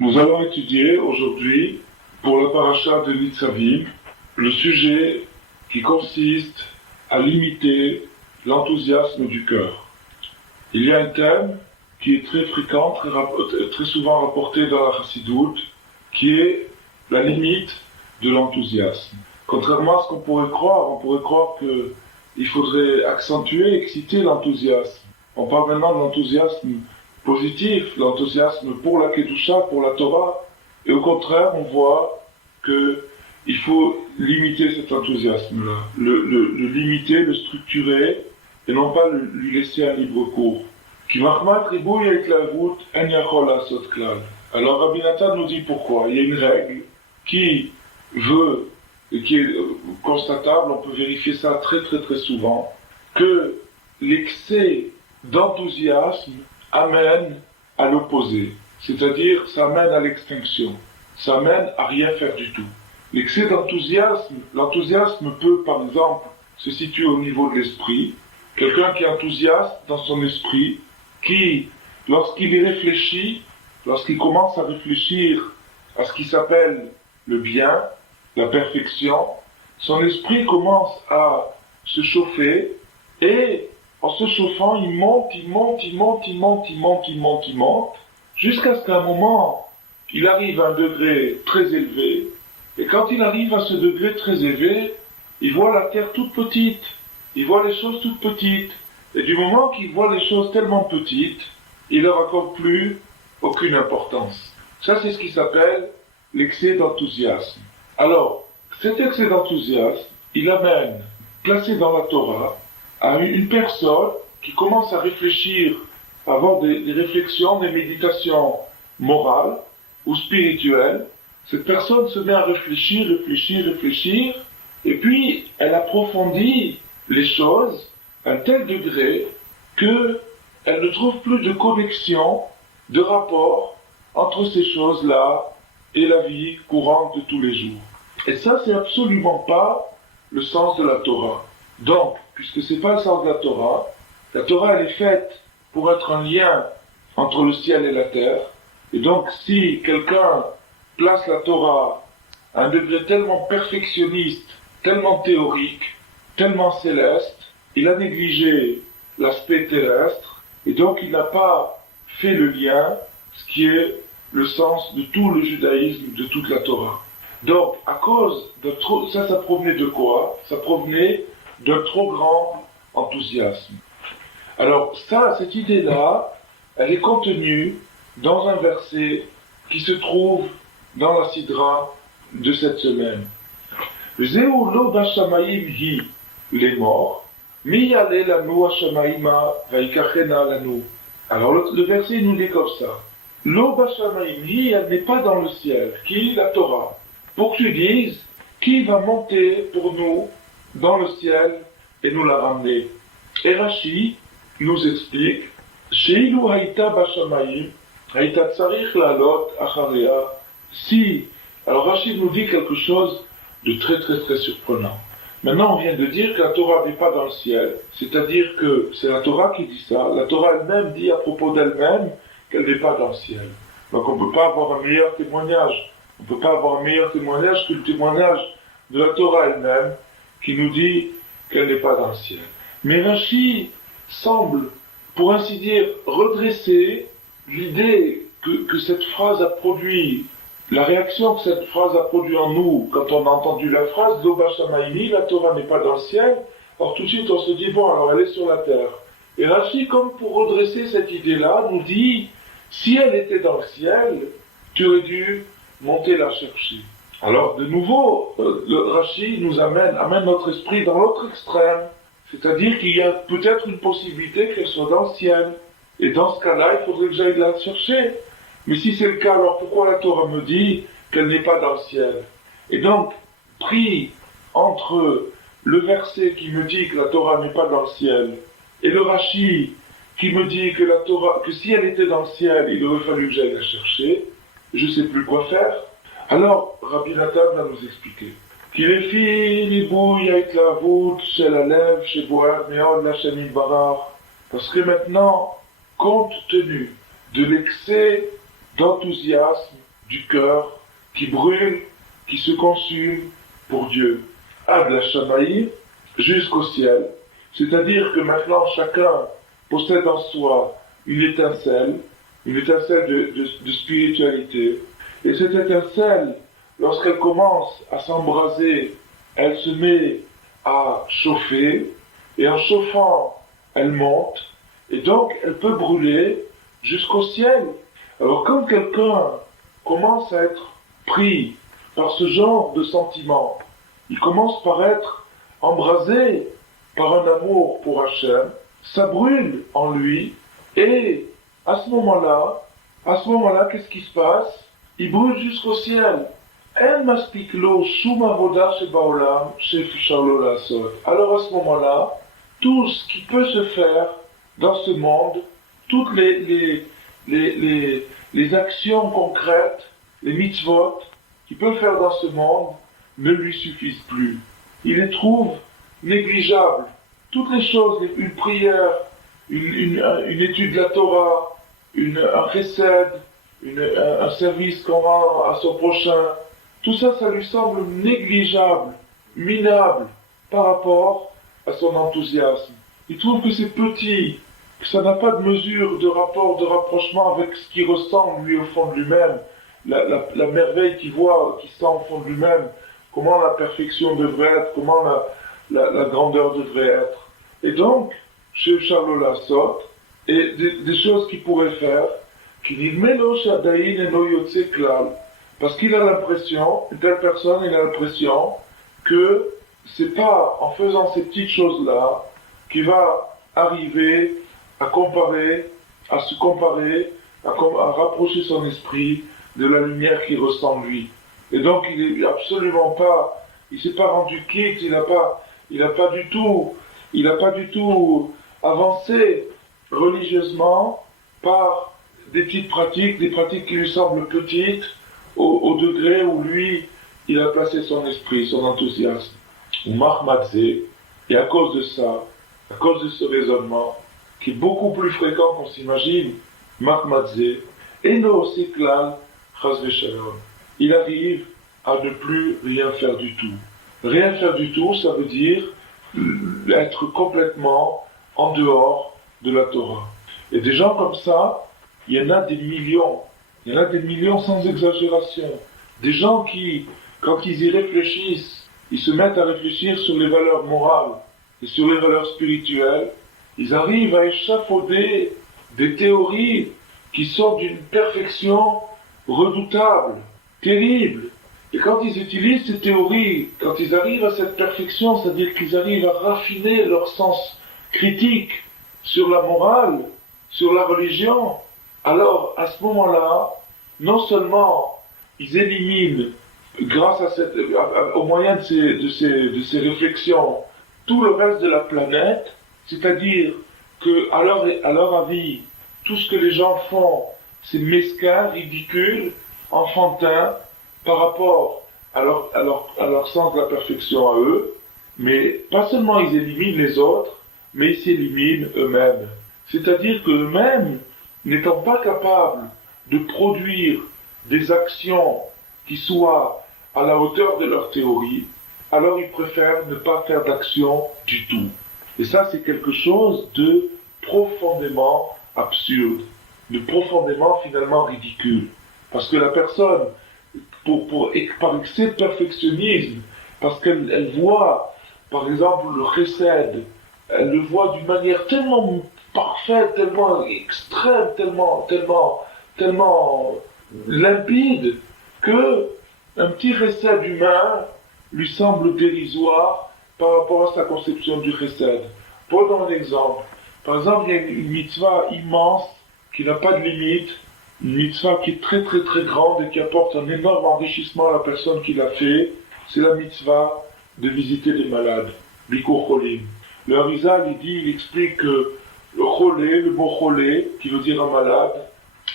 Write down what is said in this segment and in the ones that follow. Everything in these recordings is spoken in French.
Nous allons étudier aujourd'hui, pour la paracha de Nitzavim, le sujet qui consiste à limiter l'enthousiasme du cœur. Il y a un thème qui est très fréquent, très souvent rapporté dans la Chassidoute, qui est la limite de l'enthousiasme. Contrairement à ce qu'on pourrait croire, on pourrait croire qu'il faudrait accentuer, exciter l'enthousiasme. On parle maintenant de l'enthousiasme positif, l'enthousiasme pour la Kedusha, pour la Torah, et au contraire, on voit qu'il faut limiter cet enthousiasme-là, le limiter, le structurer, et non pas lui laisser un libre cours. Alors Rabbi Nathan nous dit pourquoi. Il y a une règle qui est constatable, on peut vérifier ça très très très souvent, que l'excès d'enthousiasme amène à l'opposé, c'est-à-dire ça amène à l'extinction, ça amène à rien faire du tout. L'excès d'enthousiasme, l'enthousiasme peut par exemple se situer au niveau de l'esprit, quelqu'un qui est enthousiaste dans son esprit, qui, lorsqu'il y réfléchit, lorsqu'il commence à réfléchir à ce qui s'appelle le bien, la perfection, son esprit commence à se chauffer et en se chauffant, il monte, jusqu'à ce qu'à un moment, il arrive à un degré très élevé. Et quand il arrive à ce degré très élevé, il voit la terre toute petite, il voit les choses toutes petites. Et du moment qu'il voit les choses tellement petites, il leur accorde plus aucune importance. Ça, c'est ce qui s'appelle l'excès d'enthousiasme. Alors, cet excès d'enthousiasme, il amène, placé dans la Torah, à une personne qui commence à réfléchir, à avoir des réflexions, des méditations morales ou spirituelles. Cette personne se met à réfléchir, et puis elle approfondit les choses à un tel degré qu'elle ne trouve plus de connexion, de rapport entre ces choses-là et la vie courante de tous les jours. Et ça, c'est absolument pas le sens de la Torah. Donc, puisque c'est pas le sens de la Torah elle est faite pour être un lien entre le ciel et la terre. Et donc, si quelqu'un place la Torah à un degré tellement perfectionniste, tellement théorique, tellement céleste, il a négligé l'aspect terrestre, et donc il n'a pas fait le lien, ce qui est le sens de tout le judaïsme, de toute la Torah. Donc, à cause de ça provenait de quoi? Ça provenait d'un trop grand enthousiasme. Alors cette idée-là, elle est contenue dans un verset qui se trouve dans la Sidra de cette semaine. Zeu lo b'shamayim hi les morts, mi yale lanu hashamayima vaikachena lanu. Alors le verset nous dit comme ça. Lo b'shamayim hi, elle n'est pas dans le ciel, qui est la Torah. Pour que tu dises, qui va monter pour nous dans le ciel et nous la ramener. Et Rashi nous explique, Sheilu haïta bashamayim, haïta tsarich la'alot acharya. Si, alors Rashi nous dit quelque chose de très très très surprenant. Maintenant on vient de dire que la Torah n'est pas dans le ciel, c'est-à-dire que c'est la Torah qui dit ça, la Torah elle-même dit à propos d'elle-même qu'elle n'est pas dans le ciel. Donc on ne peut pas avoir un meilleur témoignage. On ne peut pas avoir un meilleur témoignage que le témoignage de la Torah elle-même qui nous dit qu'elle n'est pas dans le ciel. Mais Rashi semble, pour ainsi dire, redresser l'idée que cette phrase a produit, la réaction que cette phrase a produit en nous quand on a entendu la phrase « Lo b'shamayim, la Torah n'est pas dans le ciel », or tout de suite on se dit « bon, alors elle est sur la terre ». Et Rashi, comme pour redresser cette idée-là, nous dit « si elle était dans le ciel, tu aurais dû monter la chercher ». Alors, de nouveau, le Rashi nous amène notre esprit dans l'autre extrême. C'est-à-dire qu'il y a peut-être une possibilité qu'elle soit dans le ciel. Et dans ce cas-là, il faudrait que j'aille la chercher. Mais si c'est le cas, alors pourquoi la Torah me dit qu'elle n'est pas dans le ciel? Et donc, pris entre le verset qui me dit que la Torah n'est pas dans le ciel, et le Rashi qui me dit que la Torah, que si elle était dans le ciel, il aurait fallu que j'aille la chercher, je ne sais plus quoi faire. Alors, Rabbi Nathan va nous expliquer. כי לפי ליבוי ההתלהבות של הלב שבוער מאוד להשם יתברך, parce que maintenant, compte tenu de l'excès d'enthousiasme du cœur qui brûle, qui se consume pour Dieu. Ad la Shamaï, jusqu'au ciel. C'est-à-dire que maintenant chacun possède en soi une étincelle de spiritualité. Et cette étincelle, lorsqu'elle commence à s'embraser, elle se met à chauffer, et en chauffant, elle monte, et donc elle peut brûler jusqu'au ciel. Alors quand quelqu'un commence à être pris par ce genre de sentiment, il commence par être embrasé par un amour pour Hachem, ça brûle en lui, et à ce moment-là, qu'est-ce qui se passe? Il brûle jusqu'au ciel. Alors à ce moment-là, tout ce qui peut se faire dans ce monde, toutes les actions concrètes, les mitzvot qu'il peut faire dans ce monde, ne lui suffisent plus. Il les trouve négligeables. Toutes les choses, une prière, une étude de la Torah, un chesed, un service qu'on rend à son prochain, tout ça, ça lui semble négligeable, minable, par rapport à son enthousiasme. Il trouve que c'est petit, que ça n'a pas de mesure, de rapport, de rapprochement avec ce qu'il ressent lui au fond de lui-même, la merveille qu'il voit, qu'il sent au fond de lui-même, comment la perfection devrait être, comment la grandeur devrait être. Et donc, chez Charles Lassot, et des choses qu'il pourrait faire, qu'il dit Méloche Adaïn et Noyotse Klal, parce qu'il a l'impression, une telle personne, il a l'impression que c'est pas en faisant ces petites choses-là qu'il va arriver à se comparer, à rapprocher son esprit de la lumière qu'il ressent lui. Et donc il est absolument pas, il s'est pas rendu quitte, il n'a pas du tout avancé religieusement par des petites pratiques, des pratiques qui lui semblent petites, au degré où lui, il a placé son esprit, son enthousiasme. Ou Mahmadze, et à cause de ça, à cause de ce raisonnement, qui est beaucoup plus fréquent qu'on s'imagine, Mahmadze, Eno Seklal, Chazve Shalom. Il arrive à ne plus rien faire du tout. Rien faire du tout, ça veut dire être complètement en dehors de la Torah. Et des gens comme ça, il y en a des millions. Il y en a des millions sans exagération. Des gens qui, quand ils y réfléchissent, ils se mettent à réfléchir sur les valeurs morales et sur les valeurs spirituelles, ils arrivent à échafauder des théories qui sont d'une perfection redoutable, terrible. Et quand ils utilisent ces théories, quand ils arrivent à cette perfection, c'est-à-dire qu'ils arrivent à raffiner leur sens critique sur la morale, sur la religion, alors à ce moment-là, non seulement ils éliminent, grâce au moyen de ces réflexions, tout le reste de la planète, c'est-à-dire que à leur avis, tout ce que les gens font, c'est mesquin, ridicule, enfantin, par rapport à leur sens de la perfection à eux, mais pas seulement ils éliminent les autres, mais ils s'éliminent eux-mêmes. C'est-à-dire qu'eux-mêmes, n'étant pas capables de produire des actions qui soient à la hauteur de leur théorie, alors ils préfèrent ne pas faire d'action du tout. Et ça, c'est quelque chose de profondément absurde, de profondément finalement ridicule. Parce que la personne, par excès de perfectionnisme, parce qu'elle voit, par exemple, le chesed, elle le voit d'une manière tellement parfaite, tellement extrême, tellement limpide, que un petit chesed humain lui semble dérisoire par rapport à sa conception du chesed. Prenons un exemple. Par exemple, il y a une mitzvah immense qui n'a pas de limite, une mitzvah qui est très très très grande et qui apporte un énorme enrichissement à la personne qui l'a fait, c'est la mitzvah de visiter les malades, Bikur Cholim. Le Harizal, il explique que le mot cholé, qui veut dire un malade,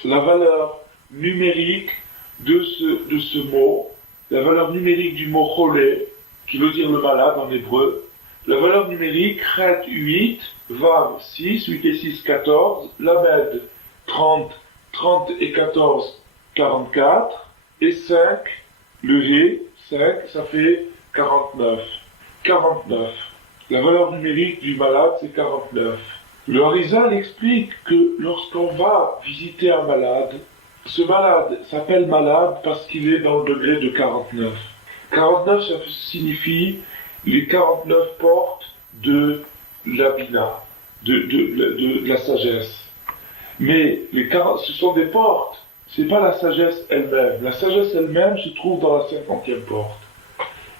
la valeur numérique de ce mot, la valeur numérique du mot cholé, qui veut dire le malade en hébreu, la valeur numérique, Chet 8, Vav 6, 8 et 6, 14, Lamed 30 et 14, 44, et 5, le He, 5, ça fait 49. 49. La valeur numérique du malade, c'est 49. Le Harizal explique que lorsqu'on va visiter un malade, ce malade s'appelle malade parce qu'il est dans le degré de 49. 49, ça signifie les 49 portes de la Bina, de la sagesse. Mais ce sont des portes, c'est pas la sagesse elle-même. La sagesse elle-même se trouve dans la 50e porte.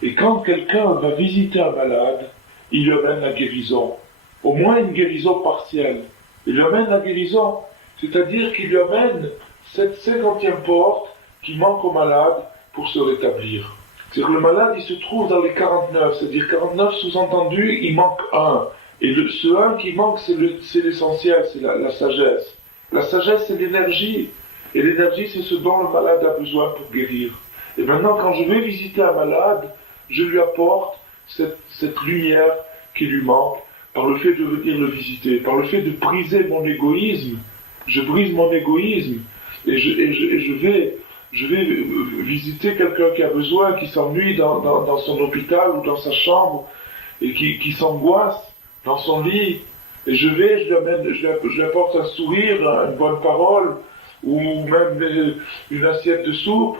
Et quand quelqu'un va visiter un malade, il lui amène la guérison. Au moins une guérison partielle. Il lui amène la guérison, c'est-à-dire qu'il lui amène cette 50e porte qui manque au malade pour se rétablir. C'est-à-dire que le malade, il se trouve dans les 49, c'est-à-dire 49 sous-entendu, il manque un. Et ce un qui manque, c'est l'essentiel, c'est la sagesse. La sagesse, c'est l'énergie. Et l'énergie, c'est ce dont le malade a besoin pour guérir. Et maintenant, quand je vais visiter un malade, je lui apporte cette lumière qui lui manque par le fait de venir le visiter, par le fait de briser mon égoïsme. Je brise mon égoïsme et je vais visiter quelqu'un qui a besoin, qui s'ennuie dans son hôpital ou dans sa chambre et qui s'angoisse dans son lit. Et je lui apporte un sourire, une bonne parole, ou même une assiette de soupe,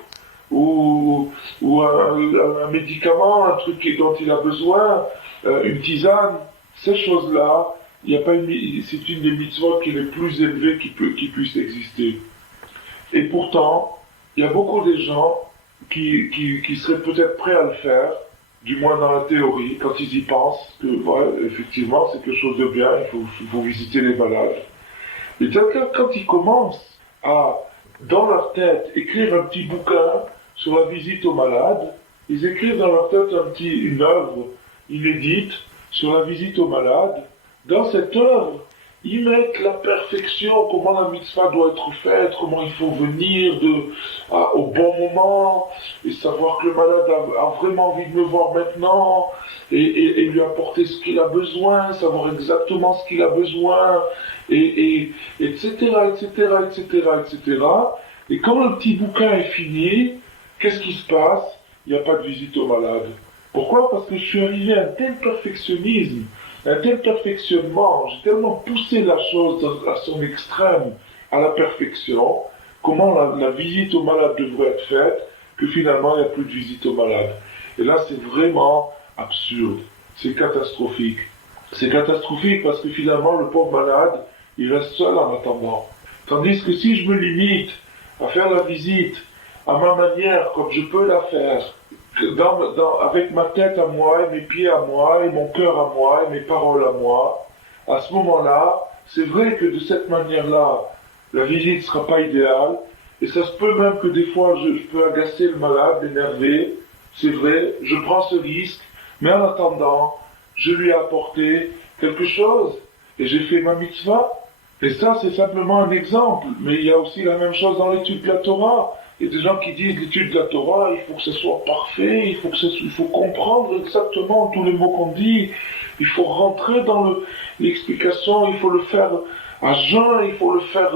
ou un médicament, un truc dont il a besoin, une tisane. Ces choses-là, c'est une des mitzvot qui est les plus élevées qui puissent exister. Et pourtant, il y a beaucoup de gens qui seraient peut-être prêts à le faire, du moins dans la théorie, quand ils y pensent, que ouais, effectivement c'est quelque chose de bien, il faut visiter les malades. Et quand ils commencent à, dans leur tête, écrire un petit bouquin sur la visite aux malades, ils écrivent dans leur tête une œuvre inédite sur la visite aux malades. Dans cette œuvre, ils mettent la perfection, comment la mitzvah doit être faite, comment il faut venir au bon moment, et savoir que le malade a vraiment envie de me voir maintenant, et lui apporter ce qu'il a besoin, savoir exactement ce qu'il a besoin, etc., etc., etc., etc. Et quand le petit bouquin est fini, qu'est-ce qui se passe? Il n'y a pas de visite aux malades. Pourquoi? Parce que je suis arrivé à un tel perfectionnisme, un tel perfectionnement, j'ai tellement poussé la chose à son extrême, à la perfection, comment la visite aux malades devrait être faite, que finalement il n'y a plus de visite aux malades. Et là c'est vraiment absurde, c'est catastrophique. C'est catastrophique parce que finalement le pauvre malade, il reste seul en attendant. Tandis que si je me limite à faire la visite à ma manière, comme je peux la faire, avec ma tête à moi, et mes pieds à moi, et mon cœur à moi, et mes paroles à moi, à ce moment-là, c'est vrai que de cette manière-là, la visite ne sera pas idéale, et ça se peut même que des fois je peux agacer le malade, l'énerver, c'est vrai, je prends ce risque, mais en attendant, je lui ai apporté quelque chose, et j'ai fait ma mitzvah. Et ça, c'est simplement un exemple, mais il y a aussi la même chose dans l'étude de la Torah. Il y a des gens qui disent l'étude de la Torah, il faut que ce soit parfait, il faut comprendre exactement tous les mots qu'on dit, il faut rentrer dans l'explication, il faut le faire à jeun, il faut le faire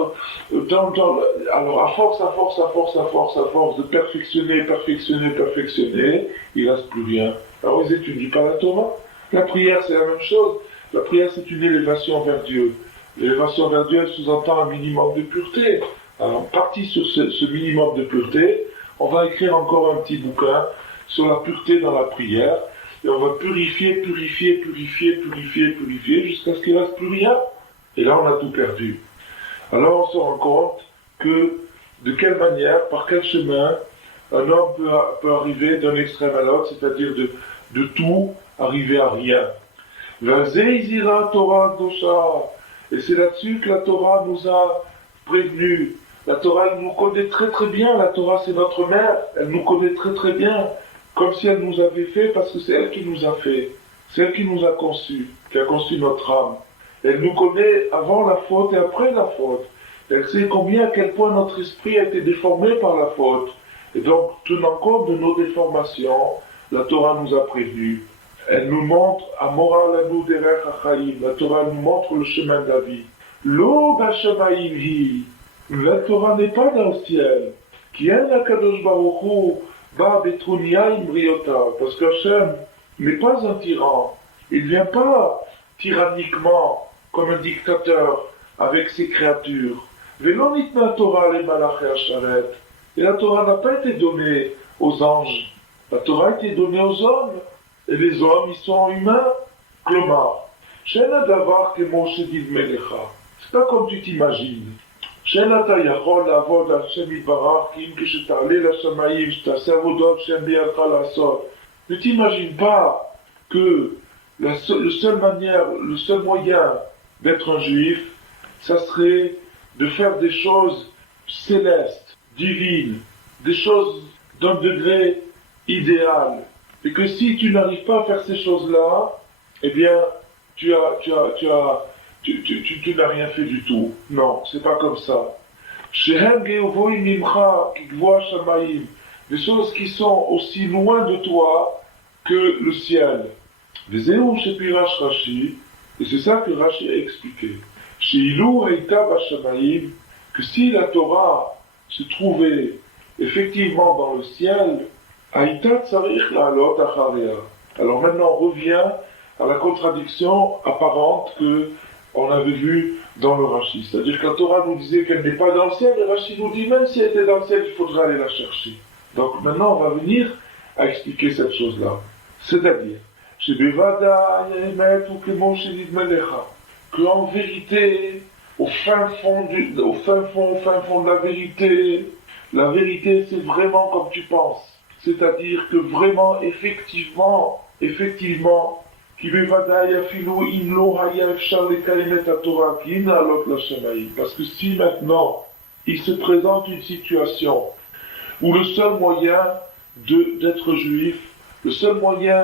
alors à force de perfectionner, il reste plus rien. Alors ils étudient pas la Torah. La prière, c'est la même chose. La prière, c'est une élévation vers Dieu. L'élévation vers Dieu, elle sous-entend un minimum de pureté. Alors, parti sur ce minimum de pureté, on va écrire encore un petit bouquin sur la pureté dans la prière, et on va purifier, jusqu'à ce qu'il ne reste plus rien. Et là, on a tout perdu. Alors, on se rend compte que, de quelle manière, par quel chemin, un homme peut arriver d'un extrême à l'autre, c'est-à-dire de tout arriver à rien. Torah dosha. Et c'est là-dessus que la Torah nous a prévenus. La Torah, elle nous connaît très très bien. La Torah, c'est notre mère. Elle nous connaît très très bien. Comme si elle nous avait fait, parce que c'est elle qui nous a fait. C'est elle qui nous a conçus, qui a conçu notre âme. Elle nous connaît avant la faute et après la faute. Elle sait à quel point notre esprit a été déformé par la faute. Et donc, tenant compte de nos déformations, la Torah nous a prévenus. Elle nous montre, la Torah nous montre le chemin de la vie. Lo b'shamayim hi. La Torah n'est pas dans le ciel. Ki en HaKadosh Baruch Hu ba betrunia imbriota, parce qu'Hachem n'est pas un tyran. Il ne vient pas tyranniquement comme un dictateur avec ses créatures. Velo nitna Torah le malachei hasharet. Et la Torah n'a pas été donnée aux anges. La Torah a été donnée aux hommes. Et les hommes, ils sont humains. Klomar. Shena davar kemo shedivme lecha. C'est pas comme tu t'imagines. Shena ta yachol lavod Hashem yitbarach ki im kesheta'ale l'shamayim shta'aseh avodot shem biyadcha la'asot. Ne t'imagine pas que le seul moyen d'être un juif, ça serait de faire des choses célestes, divines, des choses d'un degré idéal. Et que si tu n'arrives pas à faire ces choses-là, eh bien, tu n'as rien fait du tout. Non, c'est pas comme ça. Shehem geovoim mimcha kigvoa shamayim. Des choses qui sont aussi loin de toi que le ciel. Vezeu shepirash Rashi, et c'est ça que Rashi a expliqué. Sheilu heita bashamayim, que si la Torah se trouvait effectivement dans le ciel, haita tsarich la'alot acharya. Alors maintenant on revient à la contradiction apparente que on avait vue dans le Rashi. C'est-à-dire que la Torah nous disait qu'elle n'est pas dans le ciel, et Rashi nous dit même si elle était dans le ciel, il faudra aller la chercher. Donc maintenant on va venir à expliquer cette chose-là. C'est-à-dire, qu'en vérité, au fin fond de la vérité c'est vraiment comme tu penses. C'est-à-dire que vraiment, effectivement, parce que si maintenant, il se présente une situation où le seul moyen d'être juif, le seul moyen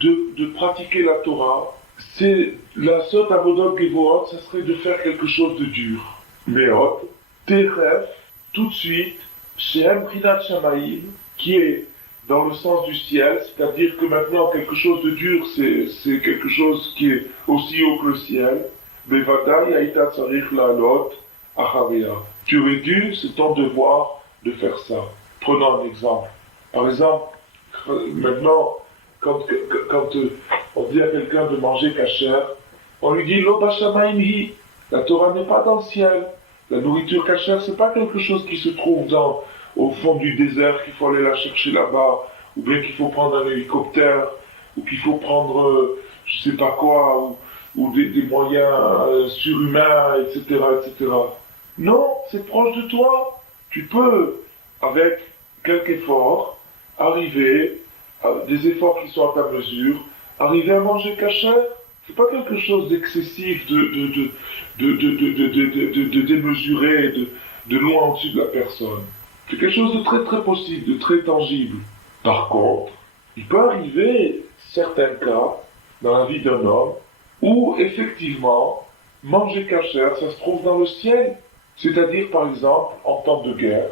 de pratiquer la Torah, c'est la sot avodot gevoot, ça serait de faire quelque chose de dur. Meot, teref, tout de suite, shem prinat shamayim, qui est dans le sens du ciel, c'est-à-dire que maintenant quelque chose de dur, c'est quelque chose qui est aussi haut que le ciel. Bevadai haïta tsarich la'alot achavia. Tu aurais dû, c'est ton devoir de faire ça. Prenons un exemple. Par exemple, maintenant, quand on dit à quelqu'un de manger kasher, on lui dit lo bashamayim hi. La Torah n'est pas dans le ciel. La nourriture kasher, c'est pas quelque chose qui se trouve au fond du désert, qu'il faut aller la chercher là-bas, ou bien qu'il faut prendre un hélicoptère, ou qu'il faut prendre je sais pas quoi, ou des moyens surhumains, etc., etc. Non, c'est proche de toi. Tu peux, avec quelques efforts, arriver, des efforts qui sont à ta mesure, arriver à manger kasher. C'est pas quelque chose d'excessif, de démesuré, de loin au-dessus de la personne. C'est quelque chose de très très possible, de très tangible. Par contre, il peut arriver certains cas dans la vie d'un homme où effectivement manger kasher, ça se trouve dans le ciel. C'est-à-dire par exemple en temps de guerre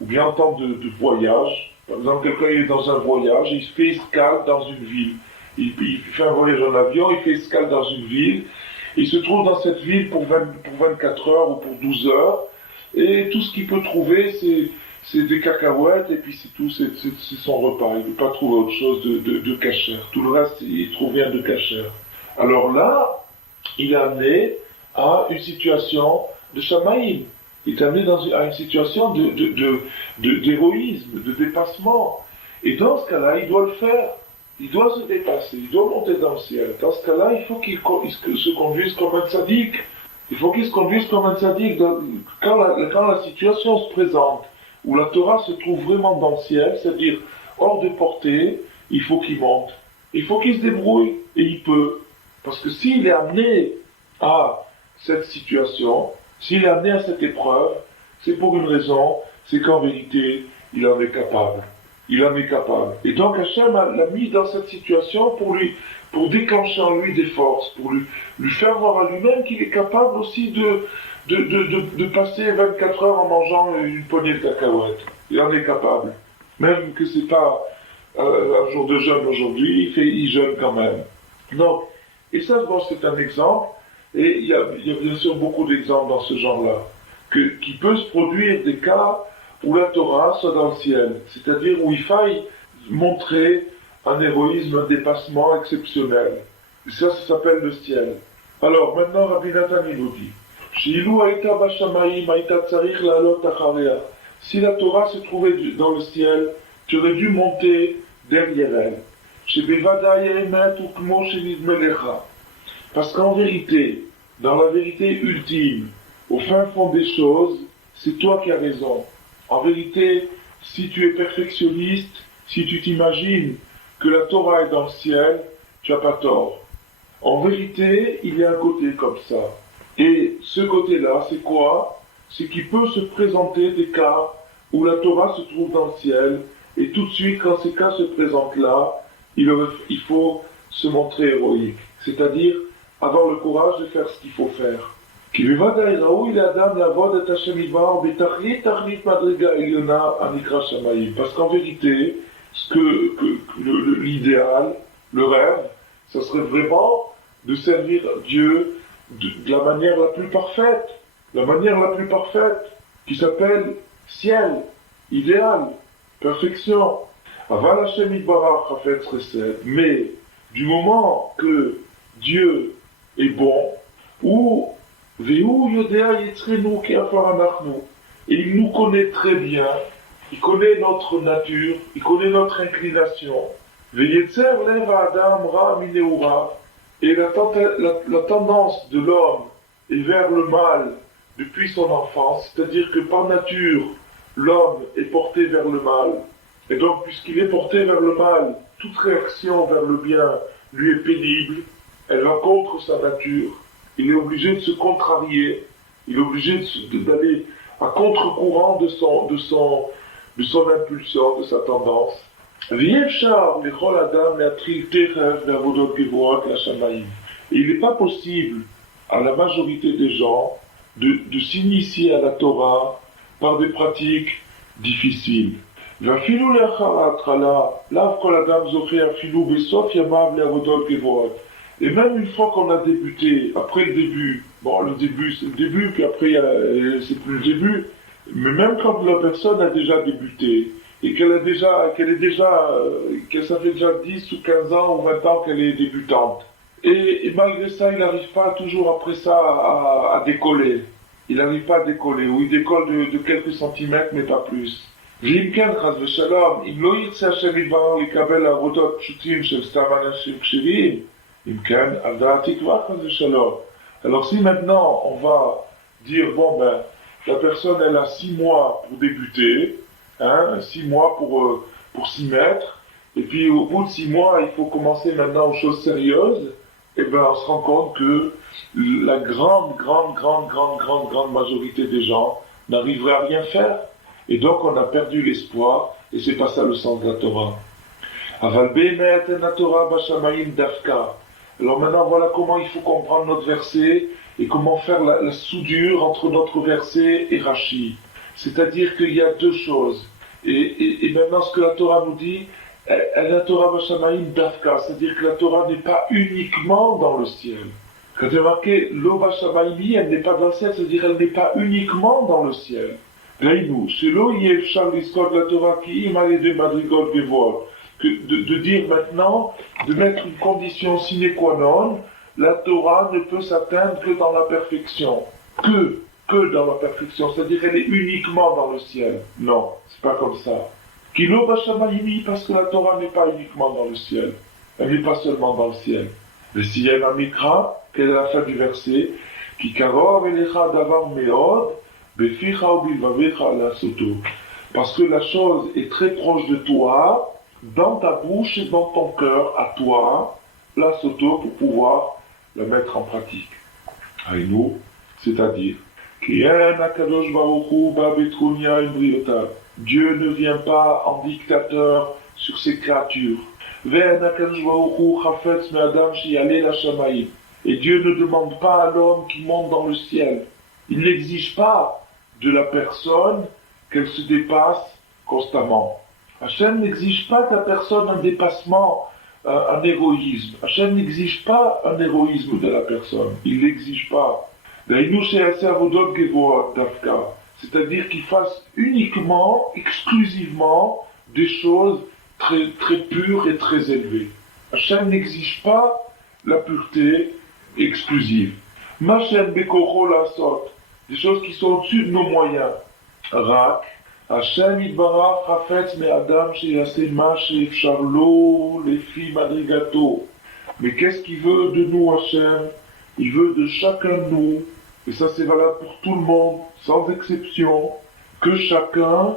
ou bien en temps de voyage. Par exemple, quelqu'un est dans un voyage, il fait escale dans une ville. Il fait un voyage en avion, il fait escale dans une ville. Il se trouve dans cette ville pour 24 heures ou pour 12 heures. Et tout ce qu'il peut trouver, c'est des cacahuètes, et puis c'est tout, c'est son repas. Il ne peut pas trouver autre chose de kasher. Tout le reste, il trouve rien de kasher. Alors là, il est amené à une situation de shamaïm. Il est amené à une situation d'héroïsme, de dépassement. Et dans ce cas-là, il doit le faire. Il doit se dépasser, il doit monter dans le ciel. Dans ce cas-là, il faut qu'il se conduise comme un tzaddik. Il faut qu'il se conduise comme un tzaddik. Quand la situation se présente, où la Torah se trouve vraiment dans le ciel, c'est-à-dire hors de portée, il faut qu'il monte. Il faut qu'il se débrouille, et il peut. Parce que s'il est amené à cette situation, s'il est amené à cette épreuve, c'est pour une raison, c'est qu'en vérité, il en est capable. Il en est capable. Et donc Hachem l'a mis dans cette situation pour déclencher en lui des forces, pour lui faire voir à lui-même qu'il est capable aussi de passer 24 heures en mangeant une poignée de cacahuètes. Il en est capable. Même que c'est pas un jour de jeûne aujourd'hui, il jeûne quand même. Donc, et ça, bon, c'est un exemple, et il y a bien sûr beaucoup d'exemples dans ce genre-là, qui peut se produire des cas où la Torah soit dans le ciel, c'est-à-dire où il faille montrer un héroïsme, un dépassement exceptionnel. Et ça s'appelle le ciel. Alors maintenant Rabbi Nathan il nous dit, Shilu haïta bashamayim haïta tsarich la'alot acharea. Si la Torah se trouvait dans le ciel, tu aurais dû monter derrière elle. Shebevadai emet ukmo shenidme lecha. Parce qu'en vérité, dans la vérité ultime, au fin fond des choses, c'est toi qui as raison. En vérité, si tu es perfectionniste, si tu t'imagines que la Torah est dans le ciel, tu n'as pas tort. En vérité, il y a un côté comme ça. Et ce côté-là, c'est quoi? C'est qu'il peut se présenter des cas où la Torah se trouve dans le ciel, et tout de suite, quand ces cas se présentent là, il faut se montrer héroïque. C'est-à-dire, avoir le courage de faire ce qu'il faut faire. Parce qu'en vérité, l'idéal, le rêve, ça serait vraiment de servir Dieu de la manière la plus parfaite, qui s'appelle ciel, idéal, perfection. Mais du moment que Dieu est bon, ou et il nous connaît très bien, il connaît notre nature, il connaît notre inclination. Et la tendance de l'homme est vers le mal depuis son enfance, c'est-à-dire que par nature, l'homme est porté vers le mal. Et donc, puisqu'il est porté vers le mal, toute réaction vers le bien lui est pénible, elle va contre sa nature, il est obligé de se contrarier, il est obligé d'aller à contre-courant de son impulsion, de sa tendance. Et il n'est pas possible à la majorité des gens de s'initier à la Torah par des pratiques difficiles. Et même une fois qu'on a débuté, après le début, le début c'est le début, puis après c'est plus le début, mais même quand la personne a déjà débuté, et qu'elle ça fait déjà 10 ou 15 ans ou 20 ans qu'elle est débutante, et malgré ça, il n'arrive pas toujours après ça à décoller. Il n'arrive pas à décoller, ou il décolle de quelques centimètres, mais pas plus. ואם כן, חס ושלום, אם לא ירצה השם יתברך לקבל עבודות פשוטים של סתם אנשים כשרים, אם כן, על דעת תקווה, חס ושלום. Alors si maintenant on va dire, la personne elle a 6 mois pour débuter, 6 mois pour s'y mettre, et puis au bout de 6 mois, il faut commencer maintenant aux choses sérieuses, et on se rend compte que la grande majorité des gens n'arriverait à rien faire. Et donc on a perdu l'espoir, et c'est pas ça le sens de la Torah. Alors maintenant voilà comment il faut comprendre notre verset, et comment faire la soudure entre notre verset et Rashi. C'est-à-dire qu'il y a deux choses. Et maintenant ce que la Torah nous dit, la Torah Bashamayim Dafka, c'est-à-dire que la Torah n'est pas uniquement dans le ciel. Quand il y a marqué Lo Bashamayim, elle n'est pas dans le ciel, c'est-à-dire elle n'est pas uniquement dans le ciel. De dire maintenant, de mettre une condition sine qua non, la Torah ne peut s'atteindre que dans la perfection. Que dans la perfection, c'est-à-dire qu'elle est uniquement dans le ciel. Non, c'est pas comme ça. Kilo Bashamayimi, parce que la Torah n'est pas uniquement dans le ciel. Elle n'est pas seulement dans le ciel. Mais s'il y a un mikra, quelle est la fin du verset? Ki karov elecha davar meod, parce que la chose est très proche de toi, dans ta bouche et dans ton cœur, à toi, la soto, pour pouvoir la mettre en pratique. Aïnou, c'est-à-dire, Dieu ne vient pas en dictateur sur ses créatures. Et Dieu ne demande pas à l'homme qui monte dans le ciel. Il n'exige pas de la personne qu'elle se dépasse constamment. Hachem n'exige pas de la personne un dépassement, un héroïsme. Hachem n'exige pas un héroïsme de la personne. Il n'exige pas. c'est-à-dire qu'il fasse uniquement, exclusivement, des choses très, très pures et très élevées. Hachem n'exige pas la pureté exclusive. Machem Bekoro Lasot, des choses qui sont au-dessus de nos moyens. Rak, Hachem Yitbarach Hafetz Me Adam Sheyaseh Ma Sheefshar Lo Lefi Madrigato. Mais qu'est-ce qu'il veut de nous, Hachem? Il veut de chacun de nous, et ça c'est valable pour tout le monde, sans exception, que chacun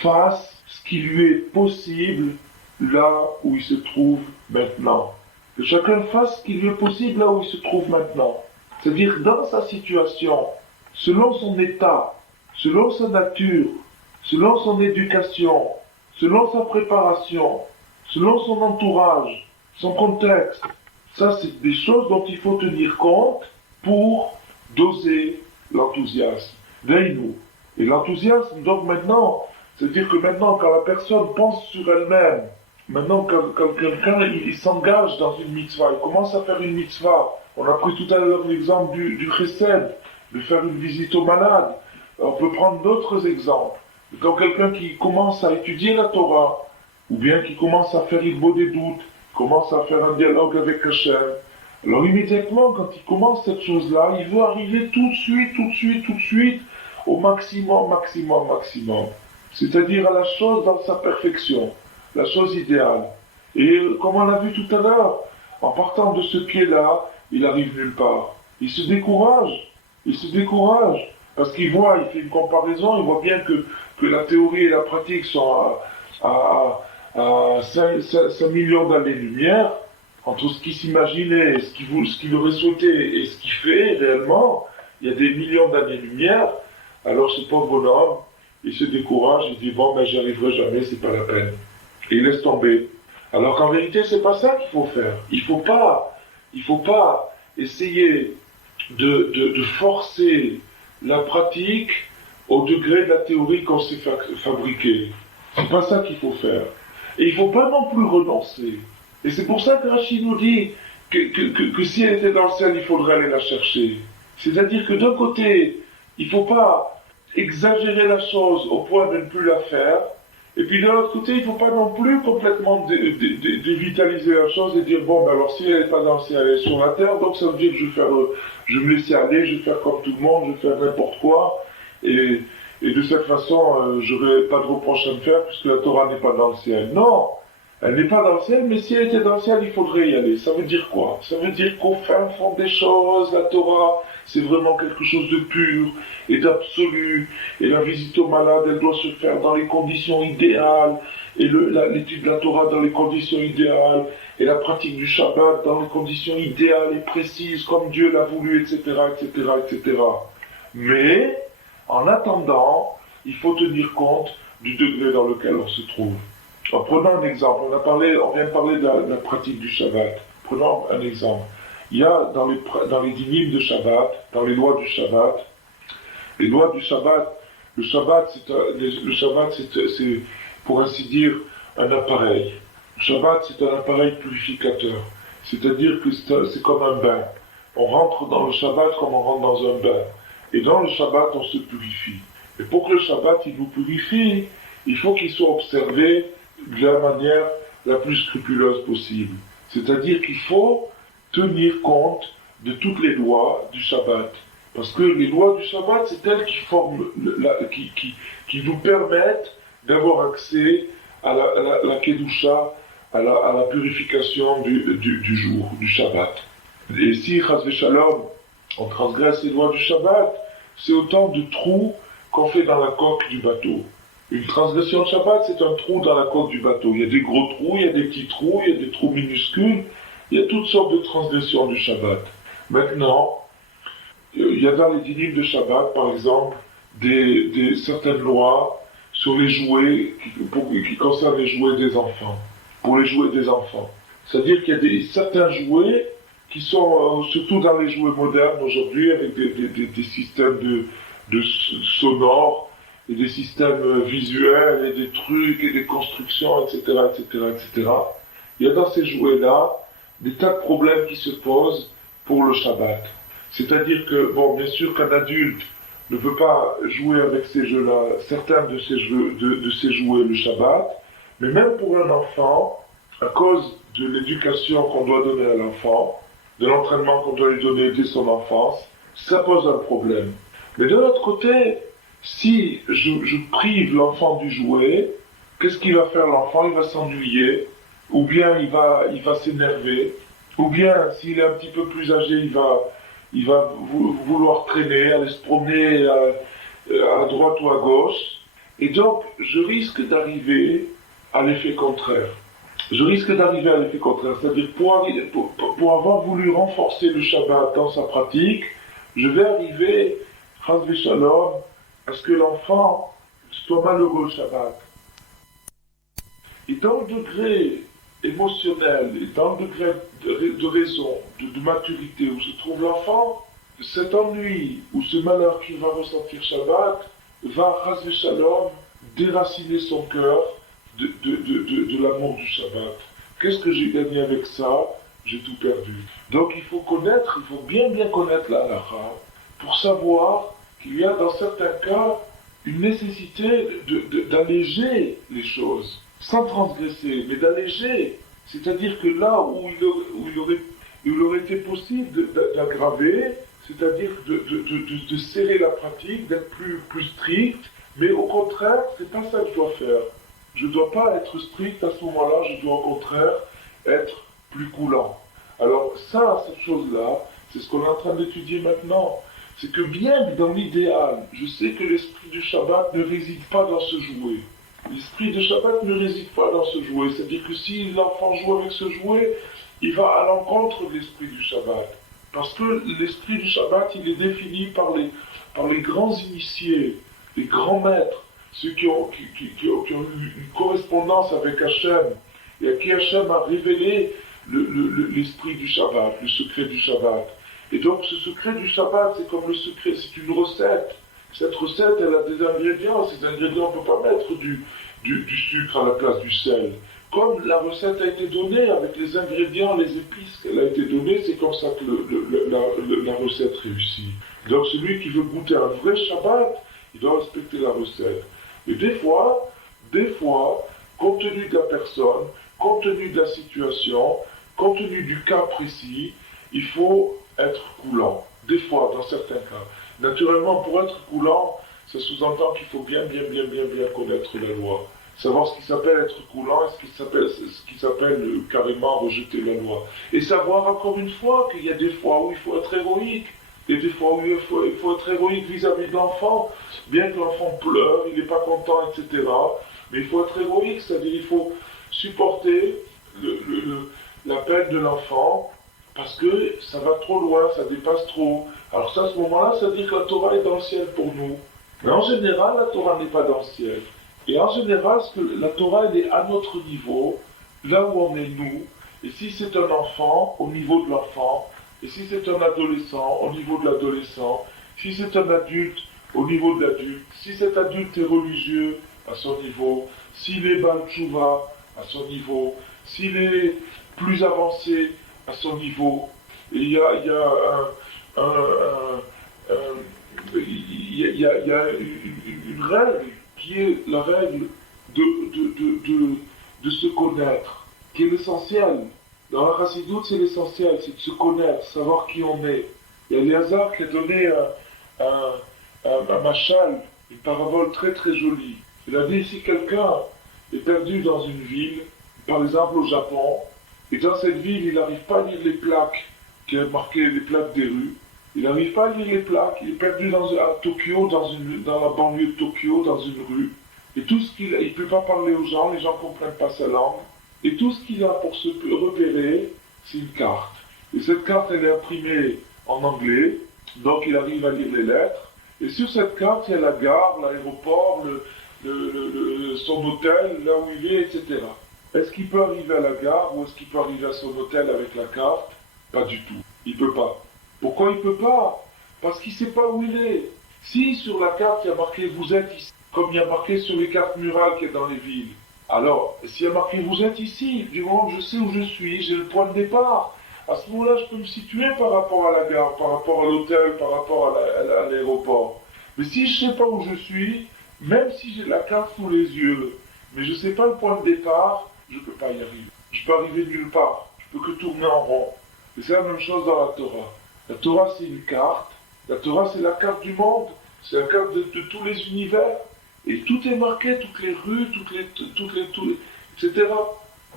fasse ce qui lui est possible là où il se trouve maintenant. Que chacun fasse ce qui lui est possible là où il se trouve maintenant. C'est-à-dire dans sa situation, selon son état, selon sa nature, selon son éducation, selon sa préparation, selon son entourage, son contexte. Ça, c'est des choses dont il faut tenir compte pour doser l'enthousiasme. Veille-nous. Et l'enthousiasme, donc maintenant, c'est-à-dire que maintenant, quand la personne pense sur elle-même, maintenant, quand quelqu'un il s'engage dans une mitzvah, il commence à faire une mitzvah, on a pris tout à l'heure l'exemple du chesed, de faire une visite aux malades. On peut prendre d'autres exemples. Quand quelqu'un qui commence à étudier la Torah, ou bien qui commence à faire il des doutes, commence à faire un dialogue avec Hachem, alors immédiatement, quand il commence cette chose-là, il veut arriver tout de suite, au maximum. C'est-à-dire à la chose dans sa perfection, la chose idéale. Et comme on l'a vu tout à l'heure, en partant de ce pied-là, il arrive nulle part. Il se décourage, parce qu'il fait une comparaison, il voit bien que la théorie et la pratique sont à 5 millions d'années-lumière, entre ce qu'il s'imaginait, ce qu'il aurait souhaité et ce qu'il fait réellement, il y a des millions d'années-lumière. Alors ce pauvre bonhomme, il se décourage, il dit bon, j'y arriverai jamais, c'est pas la peine. Et il laisse tomber. Alors qu'en vérité, c'est pas ça qu'il faut faire. Il faut pas essayer de forcer la pratique au degré de la théorie qu'on s'est fabriquée. C'est pas ça qu'il faut faire. Et il faut pas non plus renoncer. Et c'est pour ça que Rachid nous dit que si elle était dans le ciel, il faudrait aller la chercher. C'est-à-dire que d'un côté, il faut pas exagérer la chose au point de ne plus la faire, et puis de l'autre côté, il ne faut pas non plus complètement dévitaliser la chose et dire bon, alors si elle n'est pas dans le ciel, elle est sur la terre, donc ça veut dire que je vais me laisser aller, je vais faire comme tout le monde, je vais faire n'importe quoi, et de cette façon, je n'aurai pas de reproche à me faire puisque la Torah n'est pas dans le ciel. Non, elle n'est pas dans le ciel, mais si elle était dans le ciel, il faudrait y aller. Ça veut dire quoi? Ça veut dire qu'au fin fond des choses, la Torah, c'est vraiment quelque chose de pur et d'absolu. Et la visite aux malades, elle doit se faire dans les conditions idéales. Et l'étude de la Torah dans les conditions idéales. Et la pratique du Shabbat dans les conditions idéales et précises, comme Dieu l'a voulu, etc., etc., etc. Mais, en attendant, il faut tenir compte du degré dans lequel on se trouve. En prenant un exemple, on vient de parler de la pratique du Shabbat. Prenons un exemple. Il y a dans les dynimes de Shabbat, dans les lois du Shabbat, le Shabbat c'est pour ainsi dire un appareil. Le Shabbat c'est un appareil purificateur. C'est-à-dire que c'est comme un bain. On rentre dans le Shabbat comme on rentre dans un bain. Et dans le Shabbat on se purifie. Et pour que le Shabbat il nous purifie, il faut qu'il soit observé de la manière la plus scrupuleuse possible. C'est-à-dire qu'il faut tenir compte de toutes les lois du Shabbat. Parce que les lois du Shabbat, c'est elles qui nous permettent d'avoir accès à la Kedusha, à la purification du jour, du Shabbat. Et si, Chas v'Shalom, on transgresse les lois du Shabbat, c'est autant de trous qu'on fait dans la coque du bateau. Une transgression de Shabbat, c'est un trou dans la coque du bateau. Il y a des gros trous, il y a des petits trous, il y a des trous minuscules. Il y a toutes sortes de transgressions du Shabbat. Maintenant, il y a dans les dynimes de Shabbat, par exemple, certaines lois sur les jouets qui concernent les jouets des enfants. Pour les jouets des enfants. C'est-à-dire qu'il y a certains jouets qui sont, surtout dans les jouets modernes aujourd'hui, avec des systèmes de sonores, et des systèmes visuels, et des trucs, et des constructions, etc., etc., etc. Il y a dans ces jouets-là des tas de problèmes qui se posent pour le Shabbat. C'est-à-dire que, bon, bien sûr qu'un adulte ne peut pas jouer avec ces jeux-là, certains de ces, de ces jouets le Shabbat, mais même pour un enfant, à cause de l'éducation qu'on doit donner à l'enfant, de l'entraînement qu'on doit lui donner dès son enfance, ça pose un problème. Mais de l'autre côté, si je prive l'enfant du jouet, qu'est-ce qu'il va faire l'enfant? Il va s'ennuyer, ou bien il va s'énerver, ou bien s'il est un petit peu plus âgé, il va vouloir traîner, aller se promener à droite ou à gauche, et donc je risque d'arriver à l'effet contraire. Je risque d'arriver à l'effet contraire, c'est-à-dire pour avoir voulu renforcer le Shabbat dans sa pratique, je vais arriver, Chas v'Shalom, à ce que l'enfant soit malheureux le Shabbat. Et dans le degré émotionnel, et dans le degré de raison, de maturité où se trouve l'enfant, cet ennui ou ce malheur qu'il va ressentir Shabbat va, Chas v'Shalom, déraciner son cœur de l'amour du Shabbat. Qu'est-ce que j'ai gagné avec ça? J'ai tout perdu. Donc il faut connaître, il faut bien connaître la halakha pour savoir qu'il y a dans certains cas une nécessité d'alléger les choses, sans transgresser, mais d'alléger. C'est-à-dire que là où il aurait été possible d'aggraver, c'est-à-dire de serrer la pratique, d'être plus strict, mais au contraire, c'est pas ça que je dois faire. Je ne dois pas être strict à ce moment-là, je dois au contraire être plus coulant. Alors ça, cette chose-là, c'est ce qu'on est en train d'étudier maintenant. C'est que bien dans l'idéal, je sais que l'esprit du Shabbat ne réside pas dans ce jouet. L'esprit du Shabbat ne réside pas dans ce jouet. C'est-à-dire que si l'enfant joue avec ce jouet, il va à l'encontre de l'esprit du Shabbat. Parce que l'esprit du Shabbat, il est défini par les grands initiés, les grands maîtres, ceux qui ont eu une correspondance avec Hachem, et à qui Hachem a révélé l'esprit du Shabbat, le secret du Shabbat. Et donc ce secret du Shabbat, c'est comme le secret, c'est une recette. Cette recette, elle a des ingrédients. Ces ingrédients, on ne peut pas mettre du sucre à la place du sel. Comme la recette a été donnée, avec les ingrédients, les épices qu'elle a été donnée, c'est comme ça que la recette réussit. Donc celui qui veut goûter un vrai Shabbat, il doit respecter la recette. Et des fois, compte tenu de la personne, compte tenu de la situation, compte tenu du cas précis, il faut être coulant. Des fois, dans certains cas. Naturellement, pour être coulant, ça sous-entend qu'il faut bien connaître la loi. Savoir ce qui s'appelle être coulant et ce qui s'appelle carrément rejeter la loi. Et savoir encore une fois qu'il y a des fois où il faut être héroïque. Et des fois où il faut être héroïque vis-à-vis de l'enfant, bien que l'enfant pleure, il n'est pas content, etc. Mais il faut être héroïque, c'est-à-dire il faut supporter la peine de l'enfant, parce que ça va trop loin, ça dépasse trop. Alors ça, à ce moment-là, ça veut dire que la Torah est dans le ciel pour nous. Mais en général, la Torah n'est pas dans le ciel. Et en général, la Torah, elle est à notre niveau, là où on est nous. Et si c'est un enfant, au niveau de l'enfant, et si c'est un adolescent, au niveau de l'adolescent, si c'est un adulte, au niveau de l'adulte, si cet adulte est religieux, à son niveau, s'il est Baal Tshuva, à son niveau, s'il est plus avancé, à son niveau, et il y a une règle qui est la règle de se connaître, qui est l'essentiel. Dans la Chassidoute, c'est l'essentiel, c'est de se connaître, savoir qui on est. Il y a Éléazar qui a donné un machal, une parabole très très jolie. Il a dit, si quelqu'un est perdu dans une ville, par exemple au Japon, et dans cette ville, il n'arrive pas à lire les plaques qui ont marqué les plaques des rues, il n'arrive pas à lire les plaques, il est perdu à Tokyo, dans la banlieue de Tokyo, dans une rue, et tout ce il ne peut pas parler aux gens, les gens ne comprennent pas sa langue, et tout ce qu'il a pour se repérer, c'est une carte. Et cette carte, elle est imprimée en anglais, donc il arrive à lire les lettres, et sur cette carte, il y a la gare, l'aéroport, son hôtel, là où il est, etc. Est-ce qu'il peut arriver à la gare ou est-ce qu'il peut arriver à son hôtel avec la carte? Pas du tout. Il ne peut pas. Pourquoi il ne peut pas? Parce qu'il ne sait pas où il est. Si sur la carte il y a marqué vous êtes ici, comme il y a marqué sur les cartes murales qu'il y a dans les villes, alors s'il y a marqué vous êtes ici, du moment que je sais où je suis, j'ai le point de départ. À ce moment-là, je peux me situer par rapport à la gare, par rapport à l'hôtel, par rapport à l'aéroport. Mais si je ne sais pas où je suis, même si j'ai la carte sous les yeux, mais je ne sais pas le point de départ, je ne peux pas y arriver. Je peux arriver nulle part. Je peux que tourner en rond. Et c'est la même chose dans la Torah. La Torah, c'est une carte. La Torah, c'est la carte du monde. C'est la carte de tous les univers. Et tout est marqué, toutes les rues, etc.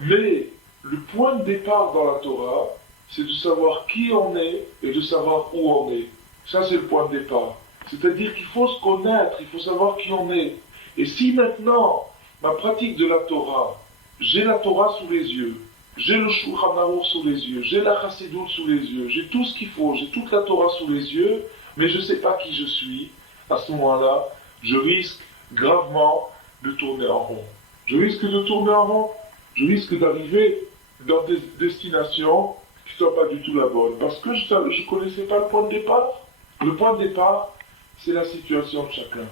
Mais le point de départ dans la Torah, c'est de savoir qui on est et de savoir où on est. Ça, c'est le point de départ. C'est-à-dire qu'il faut se connaître, il faut savoir qui on est. Et si maintenant, ma pratique de la Torah, j'ai la Torah sous les yeux, j'ai le Shulchan Aruch sous les yeux, j'ai la Chassidoute sous les yeux, j'ai tout ce qu'il faut, j'ai toute la Torah sous les yeux, mais je ne sais pas qui je suis, à ce moment-là, je risque gravement de tourner en rond. Je risque de tourner en rond. Je risque d'arriver dans des destinations qui ne sont pas du tout la bonne. Parce que je ne connaissais pas le point de départ. Le point de départ, c'est la situation de chacun.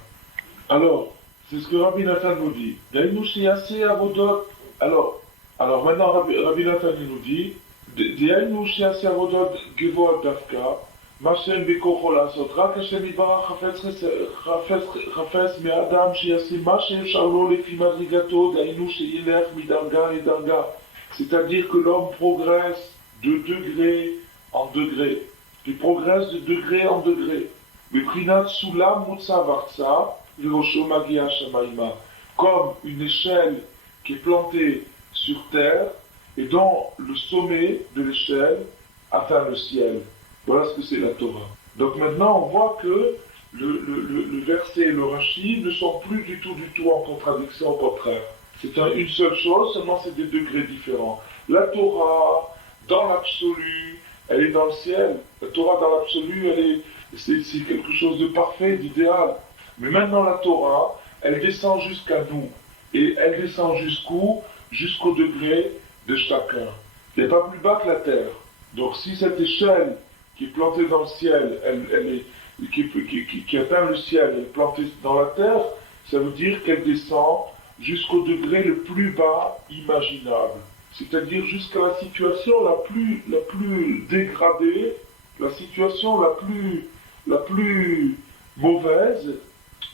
Alors, c'est ce que Rabbi Nathan nous dit. Alors maintenant, Rabbi Nathan nous dit, Mashem בכוחו לעשות, רק השם יתברך חפץ מאדם שיעשה מה שאפשר לו לפי מדרגתו, דהיינו שילך מדרגה לדרגה. C'est-à-dire que l'homme progresse de degré en degré. Il progresse de degré en degré. מבחינת סולם מוצב ארצה, וראשו מגיע השמיימה. Comme une échelle qui est plantée sur terre, et dont le sommet de l'échelle atteint le ciel. Voilà ce que c'est la Torah. Donc maintenant, on voit que le verset et le Rashi ne sont plus du tout en contradiction, au contraire. C'est une seule chose, seulement c'est des degrés différents. La Torah, dans l'absolu, elle est dans le ciel. La Torah, dans l'absolu, c'est quelque chose de parfait, d'idéal. Mais maintenant, la Torah, elle descend jusqu'à nous. Et elle descend jusqu'où? Jusqu'au degré de chacun. Il n'est pas plus bas que la terre. Donc si cette échelle qui est plantée dans le ciel, qui atteint le ciel, elle est plantée dans la terre, ça veut dire qu'elle descend jusqu'au degré le plus bas imaginable. C'est-à-dire jusqu'à la situation la plus dégradée, la situation la plus mauvaise,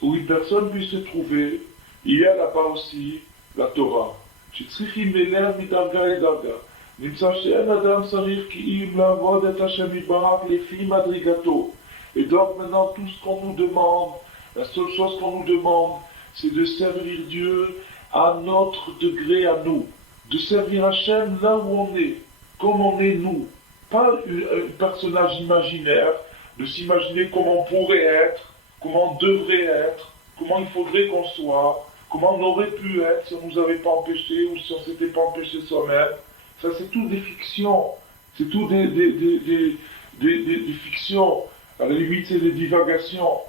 où une personne puisse se trouver. Il y a là-bas aussi la Torah. שצריכים ללך מדרגה לדרגה. נמצא שאין אדם צריך כי אם לעבוד את השם יתברך לפי מדרגתו. Et donc maintenant tout ce qu'on nous demande, la seule chose qu'on nous demande, c'est de servir Dieu à notre degré à nous. De servir Hachem là où on est, comme on est nous. Pas un personnage imaginaire, de s'imaginer comment on pourrait être, comment on devrait être, comment il faudrait qu'on soit, comment on aurait pu être si on ne nous avait pas empêché ou si on ne s'était pas empêché soi-même. Ça, c'est tout des fictions. C'est tout des fictions. À la limite, c'est des divagations.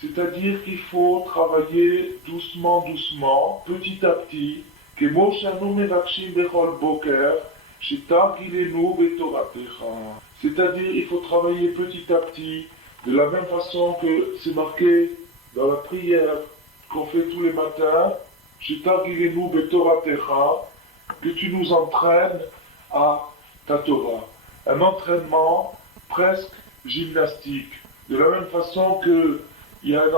C'est-à-dire qu'il faut travailler doucement, petit à petit. C'est-à-dire il faut travailler petit à petit. De la même façon que c'est marqué dans la prière qu'on fait tous les matins, que tu nous entraînes à ta Torah. Un entraînement presque gymnastique. De la même façon qu'il y a un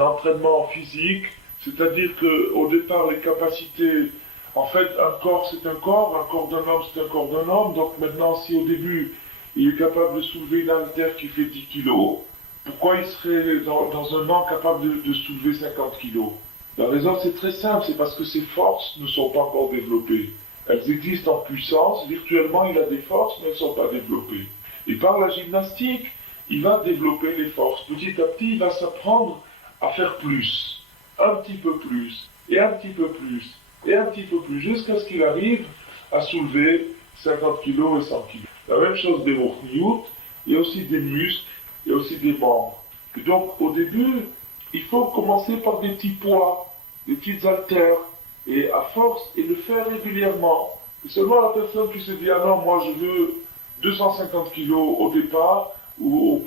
entraînement physique, c'est-à-dire qu'au départ les capacités, en fait un corps c'est un corps d'un homme c'est un corps d'un homme, donc maintenant si au début il est capable de soulever une haltère qui fait 10 kilos, pourquoi il serait dans un an capable de soulever 50 kilos? La raison c'est très simple, c'est parce que ses forces ne sont pas encore développées. Elles existent en puissance, virtuellement il a des forces, mais elles ne sont pas développées. Et par la gymnastique, il va développer les forces. Petit à petit, il va s'apprendre à faire plus, un petit peu plus, et un petit peu plus, et un petit peu plus, jusqu'à ce qu'il arrive à soulever 50 kilos et 100 kilos. La même chose des rochniyout, il y a aussi des muscles, il y a aussi des membres. Et donc, au début, il faut commencer par des petits poids, des petites haltères, et à force, et le faire régulièrement. Et seulement la personne qui se dit, ah non, moi je veux 250 kilos au départ, ou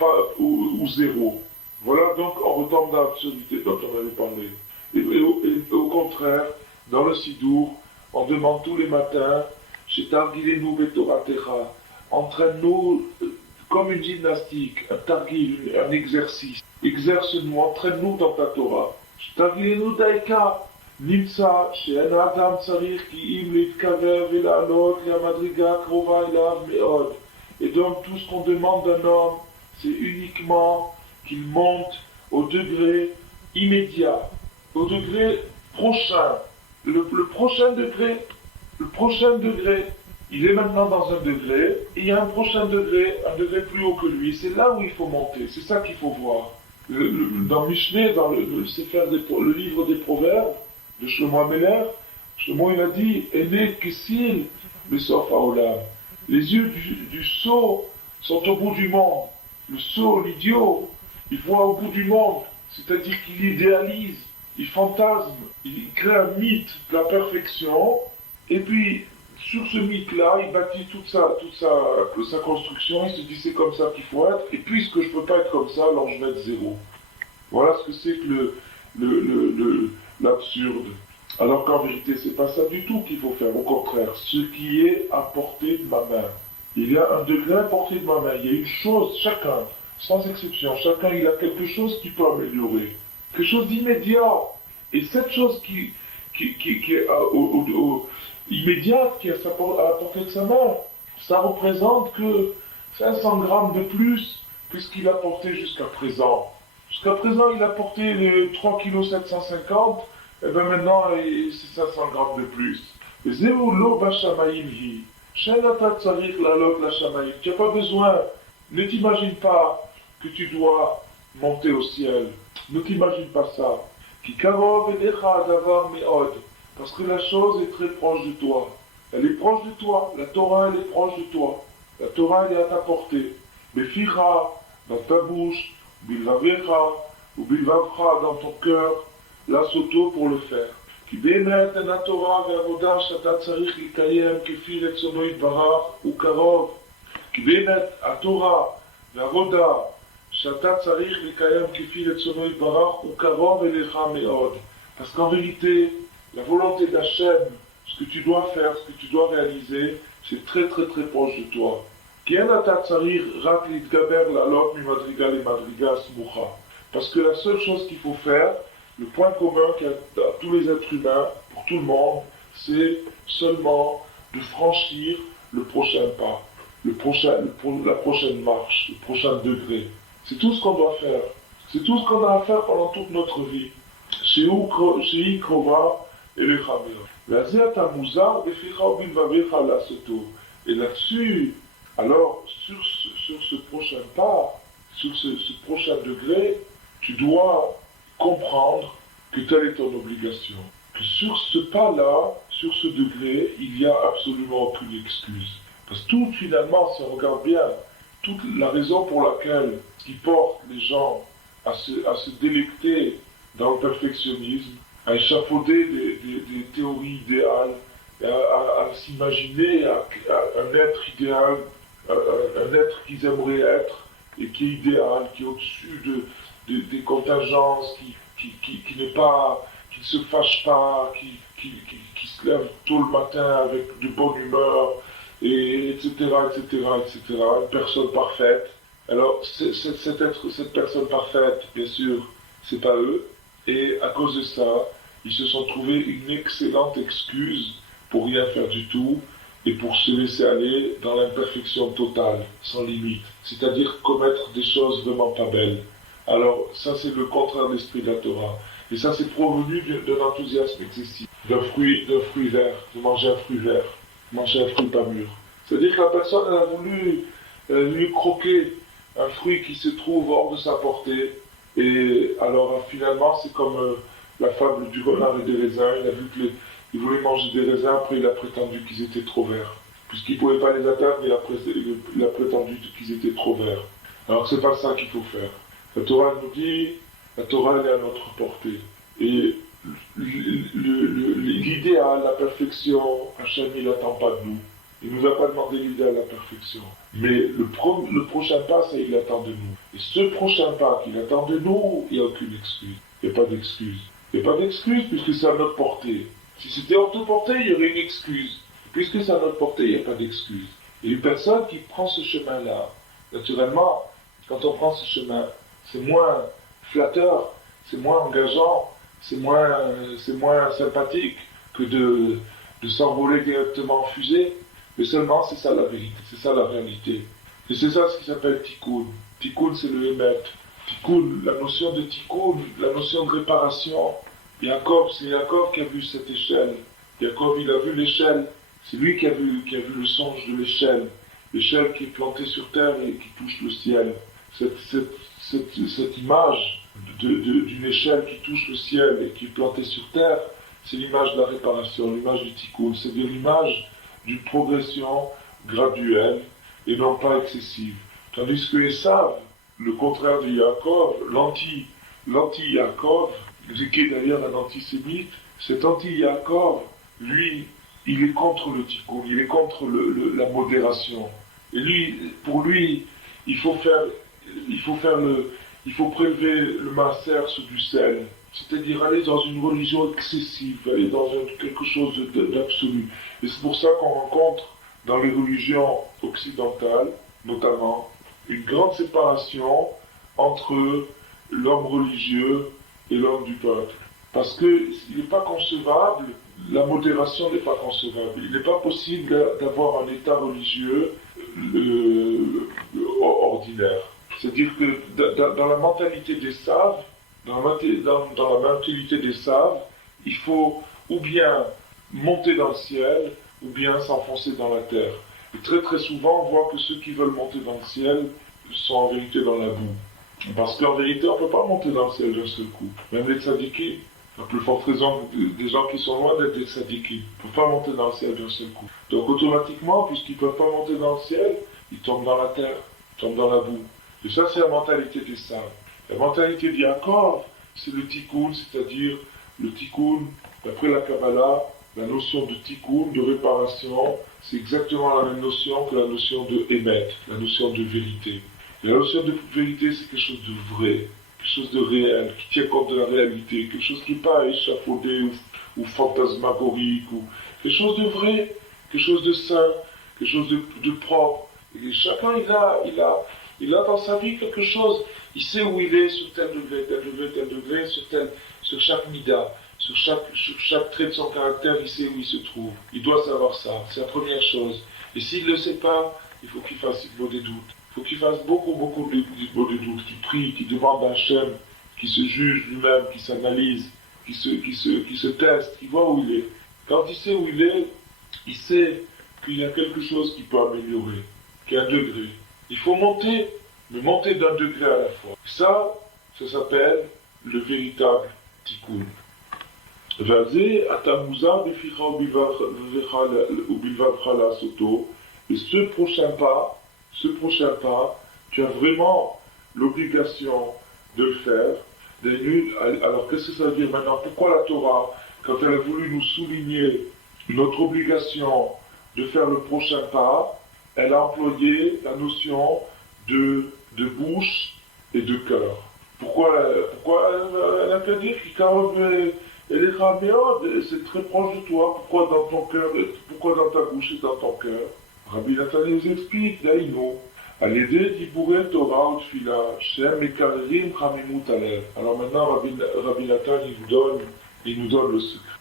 zéro. Voilà, donc on retombe dans l'absurdité dont on avait parlé. Et au contraire, dans le Sidour, on demande tous les matins, chez Targilenu Betoratecha, entraîne-nous comme une gymnastique, un targil, un exercice. Exerce-nous, entraîne-nous dans ta Torah. שתבינו דייקה, נמצא שאין האדם צריך כי אם להתקרב ולעלות למדרגה הקרובה אליו מאוד. Et donc tout ce qu'on demande d'un homme, c'est uniquement qu'il monte au degré immédiat, au degré prochain. Le prochain degré, il est maintenant dans un degré, et il y a un prochain degré, un degré plus haut que lui. C'est là où il faut monter, c'est ça qu'il faut voir. Dans Mishneh, dans le livre des Proverbes de Shlomo Ameler, Shlomo il a dit Ene Kessil Besof Haolam. Les yeux du sot sont au bout du monde. Le sot, l'idiot, il voit au bout du monde, c'est-à-dire qu'il idéalise, il fantasme, il crée un mythe de la perfection, et puis sur ce mythe-là, il bâtit toute sa construction, il se dit c'est comme ça qu'il faut être, et puisque je ne peux pas être comme ça, alors je vais être zéro. Voilà ce que c'est que l'absurde. Alors qu'en vérité, c'est pas ça du tout qu'il faut faire, au contraire, ce qui est à portée de ma main. Il y a un degré à portée de ma main, il y a une chose, chacun, sans exception, chacun il a quelque chose qui peut améliorer, quelque chose d'immédiat. Et cette chose qui est immédiate, qui est à la portée de sa main, ça représente que 500 grammes de plus que ce qu'il a porté jusqu'à présent. Jusqu'à présent, il a porté les 3 kg 750, et bien maintenant, c'est 500 grammes de plus. Tu n'as pas besoin, ne t'imagine pas que tu dois monter au ciel. Ne t'imagine pas ça. Parce que la chose est très proche de toi. Elle est proche de toi. La Torah, elle est proche de toi. La Torah, elle est à ta portée. Beficha, dans ta bouche, bilvavecha, ou bilvavcha, dans ton cœur, la soto pour le faire. כי באמת אין התורה והעבודה שאתה צריך לקיים כפי רצונו יתברך הוא קרוב. כי באמת התורה והעבודה שאתה צריך לקיים כפי רצונו יתברך הוא קרוב אליך מאוד. Parce qu'en vérité, la volonté d'Hachem, ce que tu dois faire, ce que tu dois réaliser, c'est très très très proche de toi. כי אין אתה צריך רק להתגבר לעלות ממדרגה למדרגה סמוכה. Parce que la seule chose qu'il faut faire, le point commun qu'il y a à tous les êtres humains, pour tout le monde, c'est seulement de franchir le prochain pas, la prochaine marche, le prochain degré. C'est tout ce qu'on doit faire. C'est tout ce qu'on a à faire pendant toute notre vie. Chez Ikrova et le Et là-dessus, alors, sur ce prochain pas, sur ce prochain degré, tu dois comprendre que telle est ton obligation. Que sur ce pas-là, sur ce degré, il n'y a absolument aucune excuse. Parce que tout, finalement, si on regarde bien, toute la raison pour laquelle qui porte les gens à se délecter dans le perfectionnisme, à échafauder des théories idéales, à s'imaginer un être idéal, un être qu'ils aimeraient être, et qui est idéal, qui est au-dessus des contingences, qui n'est pas, qui ne se fâche pas, qui se lève tôt le matin avec de bonne humeur, et etc., une personne parfaite. Alors, cette personne parfaite, bien sûr, c'est pas eux, et à cause de ça, ils se sont trouvés une excellente excuse pour rien faire du tout, et pour se laisser aller dans l'imperfection totale, sans limite, c'est-à-dire commettre des choses vraiment pas belles. Alors, ça c'est le contraire de l'esprit de la Torah. Et ça c'est provenu d'un enthousiasme excessif, d'un fruit vert, de manger un fruit vert, manger un fruit pas mûr. C'est-à-dire que la personne elle a voulu croquer un fruit qui se trouve hors de sa portée, et alors finalement c'est comme la fable du renard et des raisins, il a vu qu'il voulait manger des raisins, après il a prétendu qu'ils étaient trop verts. Puisqu'il ne pouvait pas les atteindre, il a prétendu qu'ils étaient trop verts. Alors c'est pas ça qu'il faut faire. La Torah nous dit, la Torah elle est à notre portée. Et l'idéal, la perfection, Hachem il n'attend pas de nous. Il ne nous a pas demandé l'idéal, la perfection. Mais le prochain pas, ça il attend de nous. Et ce prochain pas qu'il attend de nous, il n'y a aucune excuse. Il n'y a pas d'excuse. Il n'y a pas d'excuse puisque c'est à notre portée. Si c'était hors de portée, il y aurait une excuse. Puisque c'est à notre portée, il n'y a pas d'excuse. Et une personne qui prend ce chemin-là, naturellement, quand on prend ce chemin, c'est moins flatteur, c'est moins engageant, c'est moins sympathique que de s'envoler directement en fusée. Mais seulement, c'est ça la vérité, c'est ça la réalité. Et c'est ça ce qui s'appelle tikkun. Tikkun, c'est le émettre. Tikkun, la notion de tikkun, la notion de réparation. Jacob, c'est Jacob qui a vu cette échelle. Jacob, il a vu l'échelle. C'est lui qui a vu le songe de l'échelle. L'échelle qui est plantée sur terre et qui touche le ciel. Cette image d'une échelle qui touche le ciel et qui est plantée sur terre, c'est l'image de la réparation, l'image du tikkun. C'est-à-dire l'image d'une progression graduelle et non pas excessive. Tandis que Esav, le contraire de Yaakov, l'anti-Yaakov, qui est d'ailleurs un antisémite, cet anti-Yaakov, lui, il est contre le tikkun, il est contre la modération. Et lui, pour lui, il faut prélever le maaser sur du sel, c'est-à-dire aller dans une religion excessive, aller dans quelque chose d'absolu. Et c'est pour ça qu'on rencontre dans les religions occidentales, notamment, une grande séparation entre l'homme religieux et l'homme du peuple. Parce qu'il n'est pas concevable, la modération n'est pas concevable. Il n'est pas possible d'avoir un état religieux ordinaire. C'est-à-dire que dans la mentalité des saves, dans la mentalité des saves, il faut ou bien monter dans le ciel, ou bien s'enfoncer dans la terre. Et très très souvent, on voit que ceux qui veulent monter dans le ciel sont en vérité dans la boue. Parce qu'en vérité, on ne peut pas monter dans le ciel d'un seul coup. Même les tzadikim, la plus forte raison des gens qui sont loin d'être des tzadikim, ne peuvent pas monter dans le ciel d'un seul coup. Donc automatiquement, puisqu'ils ne peuvent pas monter dans le ciel, ils tombent dans la terre, ils tombent dans la boue. Et ça, c'est la mentalité des sages. La mentalité d'Yaakov, c'est le tikkun, c'est-à-dire le tikkun, d'après la Kabbalah, la notion de tikkun, de réparation, c'est exactement la même notion que la notion de émettre, la notion de vérité. Et la notion de vérité, c'est quelque chose de vrai, quelque chose de réel, qui tient compte de la réalité, quelque chose qui n'est pas échafaudé ou fantasmagorique, ou quelque chose de vrai, quelque chose de sain, quelque chose de propre. Et chacun, il a dans sa vie quelque chose, il sait où il est sur tel degré, sur chaque mida, sur chaque trait de son caractère, il sait où il se trouve. Il doit savoir ça, c'est la première chose. Et s'il ne le sait pas, il faut qu'il fasse des doutes. Il faut qu'il fasse beaucoup de doutes, qu'il prie, qu'il demande à Hachem, qu'il se juge lui-même, qu'il s'analyse, qu'il se teste, qu'il voit où il est. Quand il sait où il est, il sait qu'il y a quelque chose qui peut améliorer, qu'il y a un degré. Il faut monter, mais monter d'un degré à la fois. Ça s'appelle le véritable tikkun. Et ce prochain pas, tu as vraiment l'obligation de le faire. Alors qu'est-ce que ça veut dire maintenant? Pourquoi la Torah, quand elle a voulu nous souligner notre obligation de faire le prochain pas, elle a employé la notion de bouche et de cœur? Pourquoi elle a qu'à dire elle est raméode, c'est très proche de toi. Pourquoi dans ton cœur, pourquoi dans ta bouche et dans ton cœur? Rabbi Nathan nous explique, Daïno, à l'aider d'Ibouret Torah ou Tfila, Shem et Karim Ramimut Alev. Alors maintenant, Rabbi Nathan, il nous donne le secret.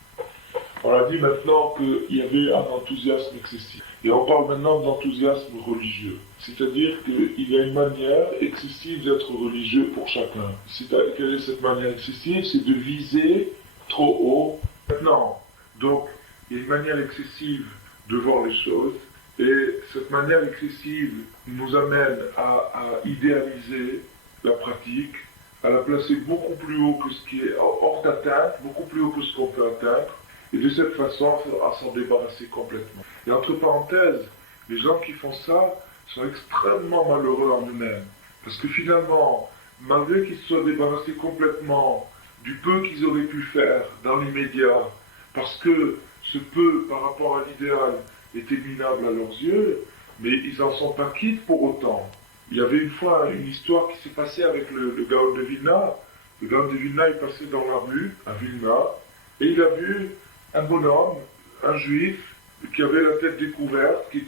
On a dit maintenant qu'il y avait un enthousiasme excessif. Et on parle maintenant d'enthousiasme religieux. C'est-à-dire qu'il y a une manière excessive d'être religieux pour chacun. Quelle est cette manière excessive? C'est de viser trop haut. Maintenant, donc, il y a une manière excessive de voir les choses. Et cette manière excessive nous amène à idéaliser la pratique, à la placer beaucoup plus haut que ce qui est hors d'atteinte, beaucoup plus haut que ce qu'on peut atteindre. Et de cette façon, à s'en débarrasser complètement. Et entre parenthèses, les gens qui font ça sont extrêmement malheureux en eux-mêmes. Parce que finalement, malgré qu'ils se soient débarrassés complètement du peu qu'ils auraient pu faire dans l'immédiat, parce que ce peu par rapport à l'idéal était minable à leurs yeux, mais ils n'en sont pas quittes pour autant. Il y avait une fois une histoire qui s'est passée avec le Gaon de Vilna. Le Gaon de Vilna est passé dans la rue à Vilna, et il a vu un bonhomme, un juif, qui avait la tête découverte, qui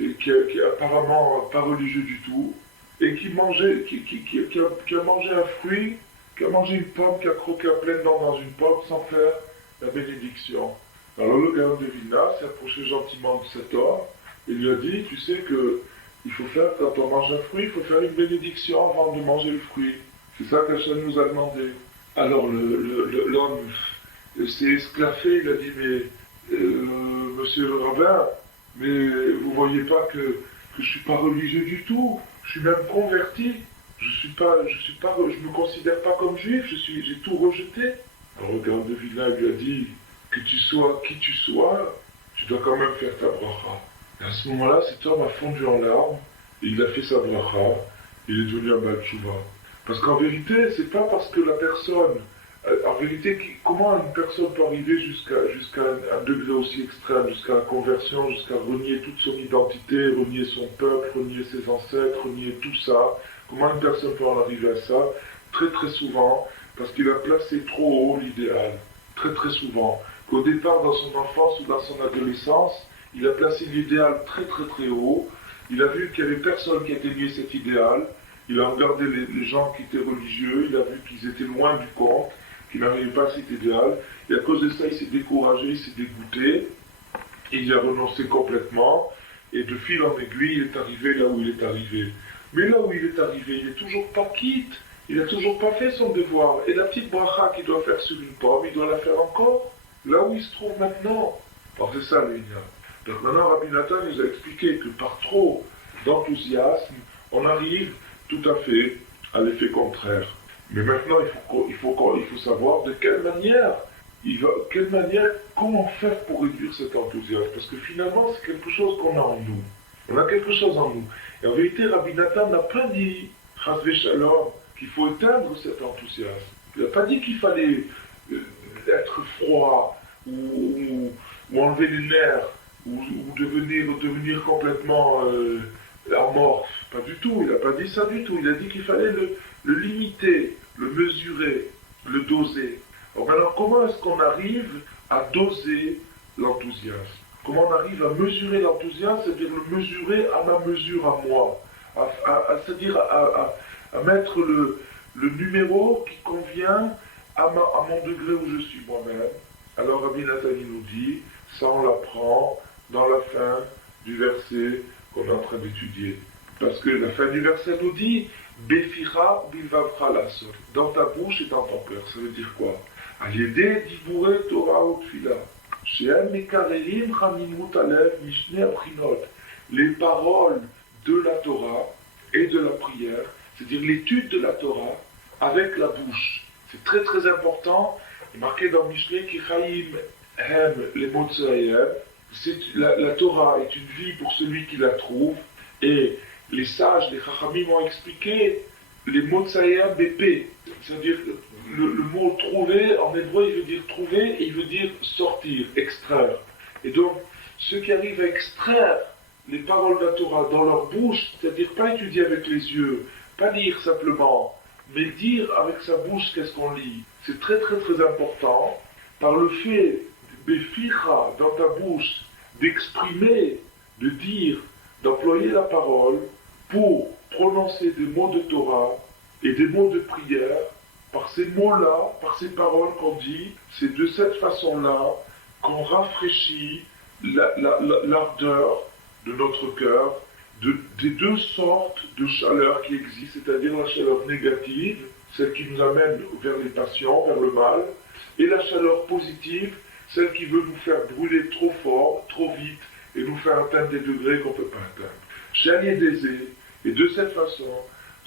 et qui est apparemment pas religieux du tout, et qui mangeait, qui a mangé un fruit, qui a mangé une pomme, qui a croqué à pleines dents dans une pomme sans faire la bénédiction. Alors le Gaon de Vilna s'est approché gentiment de cet homme et lui a dit, tu sais que il faut faire, quand on mange un fruit, il faut faire une bénédiction avant de manger le fruit. C'est ça qu'Hachem nous a demandé. Alors l'homme s'est esclaffé, il a dit, mais monsieur le rabbin, mais vous voyez pas que je suis pas religieux du tout, je suis même converti, je me considère pas comme juif, j'ai tout rejeté. Alors le Gaon de Vilna lui a dit, que tu sois qui tu sois, tu dois quand même faire ta bracha. Et à ce moment-là, cet homme a fondu en larmes, et il a fait sa bracha, il est devenu un Baal Tshuva. Parce qu'en vérité, c'est pas parce que la personne, en vérité, comment une personne peut arriver jusqu'à un degré aussi extrême, jusqu'à la conversion, jusqu'à renier toute son identité, renier son peuple, renier ses ancêtres, renier tout ça. Comment une personne peut en arriver à ça? Très très souvent, parce qu'il a placé trop haut l'idéal. Très très souvent. Qu'au départ, dans son enfance ou dans son adolescence, il a placé l'idéal très très très haut. Il a vu qu'il n'y avait personne qui atteignait cet idéal. Il a regardé les gens qui étaient religieux, il a vu qu'ils étaient loin du compte, qu'ils n'arrivaient pas à cet idéal. Et à cause de ça, il s'est découragé, il s'est dégoûté. Il y a renoncé complètement. Et de fil en aiguille, il est arrivé là où il est arrivé. Mais là où il est arrivé, il n'est toujours pas quitte. Il n'a toujours pas fait son devoir. Et la petite bracha qu'il doit faire sur une pomme, il doit la faire encore là où il se trouve maintenant. Alors c'est ça l'Énia. Donc maintenant, Rabbi Nathan nous a expliqué que par trop d'enthousiasme, on arrive tout à fait à l'effet contraire. Mais maintenant, il faut savoir de quelle manière, comment faire pour réduire cet enthousiasme. Parce que finalement, c'est quelque chose qu'on a en nous. On a quelque chose en nous. Et en vérité, Rabbi Nathan n'a pas dit, Chasvé Shalom, qu'il faut éteindre cet enthousiasme. Il n'a pas dit qu'il fallait être froid, ou enlever les nerfs, ou devenir complètement amorphe. Pas du tout, il n'a pas dit ça du tout. Il a dit qu'il fallait le limiter, le mesurer, le doser. Alors maintenant, comment est-ce qu'on arrive à doser l'enthousiasme? Comment on arrive à mesurer l'enthousiasme, c'est-à-dire le mesurer à ma mesure, à moi, c'est-à-dire à mettre le numéro qui convient à mon degré où je suis moi-même. Alors Rabbi Nathalie nous dit, ça on l'apprend dans la fin du verset qu'on est en train d'étudier. Parce que la fin du verset nous dit, Befira bilvavra lasot, dans ta bouche et dans ton cœur. Ça veut dire quoi? Aliédé dibouré Torah ou Tfila. Shehem mekarerim chaminut alev mishne abrinot. Les paroles de la Torah et de la prière, c'est-à-dire l'étude de la Torah avec la bouche. C'est très très important, marqué dans Mishneh ki chaim hem les motzayem. La Torah est une vie pour celui qui la trouve, et les sages, les chachamim ont expliqué les motzayem bépé, c'est-à-dire le mot trouver en hébreu il veut dire trouver et il veut dire sortir, extraire. Et donc ceux qui arrivent à extraire les paroles de la Torah dans leur bouche, c'est-à-dire pas étudier avec les yeux, pas lire simplement, mais dire avec sa bouche qu'est-ce qu'on lit. C'est très très très important, par le fait, Beficha, dans ta bouche, d'exprimer, de dire, d'employer la parole pour prononcer des mots de Torah et des mots de prière. Par ces mots-là, par ces paroles qu'on dit, c'est de cette façon-là qu'on rafraîchit l'ardeur de notre cœur, des deux sortes de chaleur qui existent, c'est-à-dire la chaleur négative, celle qui nous amène vers les passions, vers le mal, et la chaleur positive, celle qui veut nous faire brûler trop fort, trop vite, et nous faire atteindre des degrés qu'on ne peut pas atteindre. Chalier d'aisé, et de cette façon,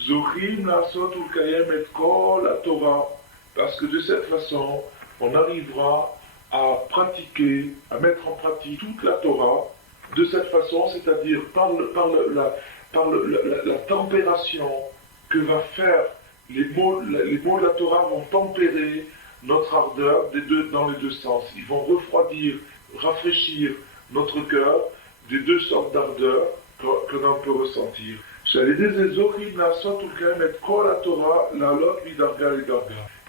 Zochim Lasot Ulkayem et Kol la Torah, parce que de cette façon, on arrivera à pratiquer, à mettre en pratique toute la Torah, de cette façon, c'est-à-dire par la températion que va faire les mots de la Torah vont tempérer notre ardeur dans les deux sens. Ils vont refroidir, rafraîchir notre cœur des deux sortes d'ardeur que l'on peut ressentir.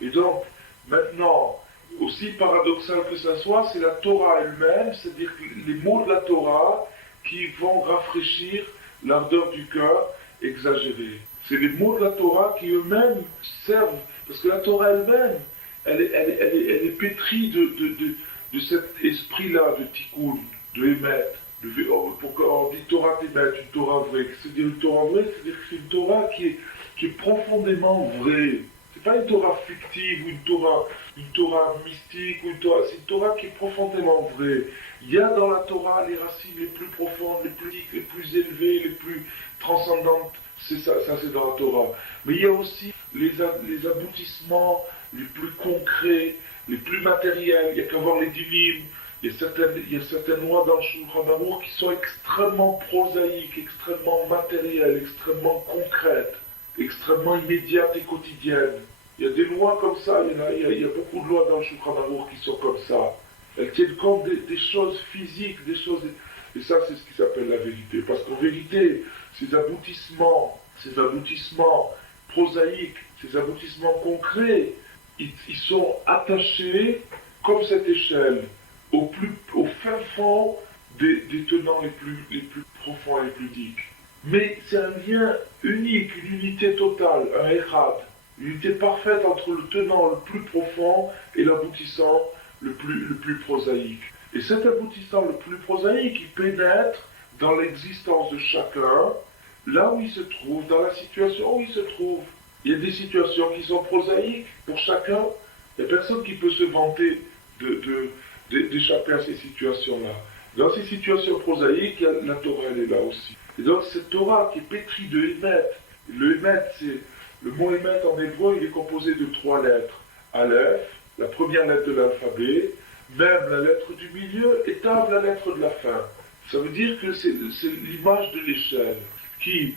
Et donc, maintenant, aussi paradoxal que ça soit, c'est la Torah elle-même, c'est-à-dire les mots de la Torah qui vont rafraîchir l'ardeur du cœur exagérée. C'est les mots de la Torah qui eux-mêmes servent, parce que la Torah elle-même, elle est pétrie de cet esprit-là, de tikkun, de émet. Pourquoi on dit Torah t'émet, une Torah vraie? C'est-à-dire une Torah vraie, c'est-à-dire que c'est une Torah qui est profondément vraie. C'est pas une Torah fictive ou une Torah mystique ou c'est une Torah qui est profondément vraie. Il y a dans la Torah les racines les plus profondes, les plus élevées, les plus transcendantes. C'est ça c'est dans la Torah. Mais il y a aussi les aboutissements les plus concrets, les plus matériels. Il y a qu'à voir les dinim. Il y a certaines lois dans le Shulchan Aruch qui sont extrêmement prosaïques, extrêmement matérielles, extrêmement concrètes, extrêmement immédiates et quotidiennes. Il y a des lois comme ça, il y a beaucoup de lois dans le Shulchan Aruch qui sont comme ça. Elles tiennent compte des choses physiques, des choses... Et ça, c'est ce qui s'appelle la vérité. Parce qu'en vérité, ces aboutissements prosaïques, ces aboutissements concrets, ils sont attachés, comme cette échelle, au fin fond des tenants les plus profonds et les plus diques. Mais c'est un lien unique, une unité totale, un echad, une unité parfaite entre le tenant le plus profond et l'aboutissant le plus prosaïque. Et cet aboutissant le plus prosaïque, il pénètre dans l'existence de chacun, là où il se trouve, dans la situation où il se trouve. Il y a des situations qui sont prosaïques pour chacun. Il n'y a personne qui peut se vanter d'échapper à ces situations-là. Dans ces situations prosaïques, la Torah, elle est là aussi. Et donc, cette Torah qui est pétrie de Hémet, le Hémet, le mot Hémet en hébreu, il est composé de 3 lettres. Aleph, la première lettre de l'alphabet, même la lettre du milieu, et Tav, la lettre de la fin. Ça veut dire que c'est l'image de l'échelle qui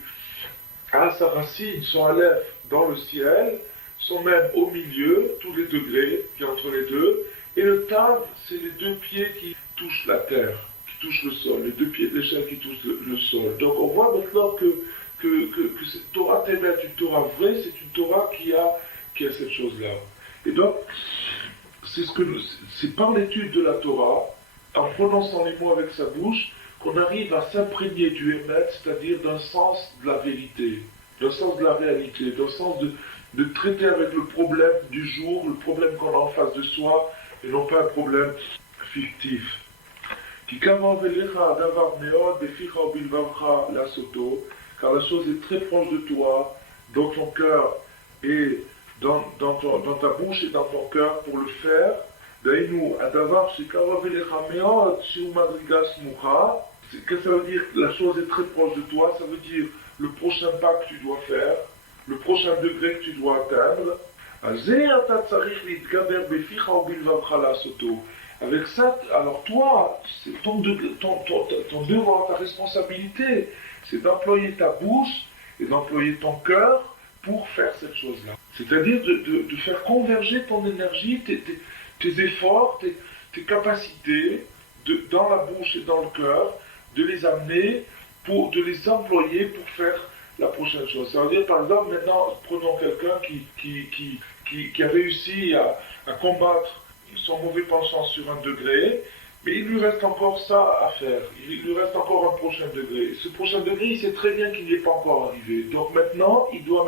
a sa racine, son Aleph dans le ciel, sont même au milieu, tous les degrés qui entre les deux, et le Tav, c'est les 2 pieds qui touchent la terre, qui touchent le sol, les 2 pieds de l'échelle qui touchent le sol. Donc on voit maintenant que cette Torah Témet, une Torah vraie, c'est une Torah qui a cette chose-là. Et donc, c'est par l'étude de la Torah, en prononçant les mots avec sa bouche, qu'on arrive à s'imprégner du Hémet, c'est-à-dire d'un sens de la vérité, d'un sens de la réalité, d'un sens de traiter avec le problème du jour, le problème qu'on a en face de soi, et non pas un problème fictif. Car la chose est très proche de toi, dans ton cœur et dans ta bouche et dans ton cœur pour le faire. Qu'est-ce que ça veut dire? La chose est très proche de toi, ça veut dire le prochain pas que tu dois faire, le prochain degré que tu dois atteindre. Avec ça, alors toi, c'est ton devoir, ta responsabilité, c'est d'employer ta bouche et d'employer ton cœur pour faire cette chose-là. C'est-à-dire de faire converger ton énergie, tes efforts, tes capacités dans la bouche et dans le cœur, de les amener, de les employer pour faire la prochaine chose. Ça veut dire, par exemple, maintenant, prenons quelqu'un qui a réussi à combattre son mauvais penchant sur un degré, mais il lui reste encore ça à faire. Il lui reste encore un prochain degré. Ce prochain degré, il sait très bien qu'il n'y est pas encore arrivé. Donc maintenant, il doit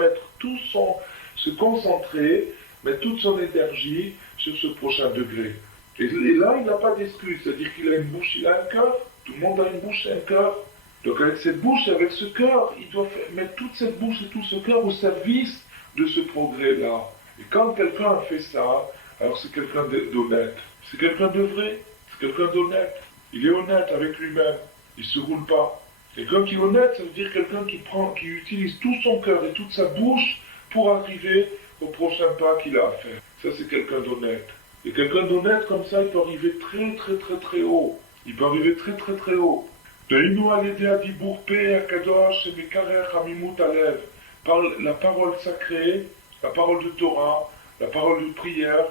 se concentrer, mettre toute son énergie sur ce prochain degré. Et là, il n'a pas d'excuse. C'est-à-dire qu'il a une bouche, il a un cœur. Tout le monde a une bouche et un cœur. Donc avec cette bouche et avec ce cœur, il doit mettre toute cette bouche et tout ce cœur au service de ce progrès-là. Et quand quelqu'un a fait ça, alors c'est quelqu'un d'honnête. C'est quelqu'un de vrai. C'est quelqu'un d'honnête. Il est honnête avec lui-même. Il ne se roule pas. Quelqu'un qui est honnête, ça veut dire quelqu'un qui utilise tout son cœur et toute sa bouche pour arriver au prochain pas qu'il a à faire. Ça, c'est quelqu'un d'honnête. Et quelqu'un d'honnête, comme ça, il peut arriver très, très, très, très haut. Il peut arriver très, très, très haut. Par la parole sacrée, la parole de Torah, la parole de prière,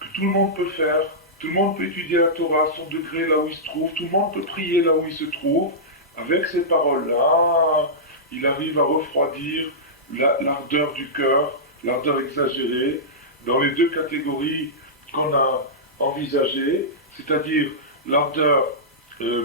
que tout le monde peut faire, tout le monde peut étudier la Torah à son degré là où il se trouve, tout le monde peut prier là où il se trouve. Avec ces paroles-là, il arrive à refroidir l'ardeur du cœur, l'ardeur exagérée, dans les 2 catégories qu'on a envisagées, c'est-à-dire l'ardeur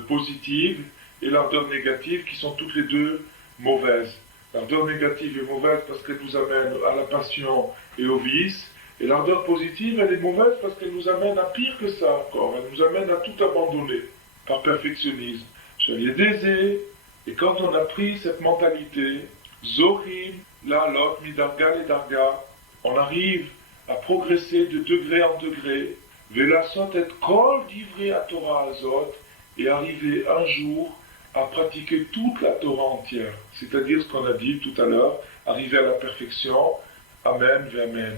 positive et l'ardeur négative qui sont toutes les deux mauvaises. L'ardeur négative est mauvaise parce qu'elle nous amène à la passion et au vice, et l'ardeur positive, elle est mauvaise parce qu'elle nous amène à pire que ça encore, elle nous amène à tout abandonner par perfectionnisme. J'allais désé, et quand on a pris cette mentalité, Zorim, la lot, midarga et darga, on arrive à progresser de degré en degré, velasot et kol divrei à Torah azot, et arriver un jour à pratiquer toute la Torah entière, c'est-à-dire ce qu'on a dit tout à l'heure, arriver à la perfection, Amen, Amen.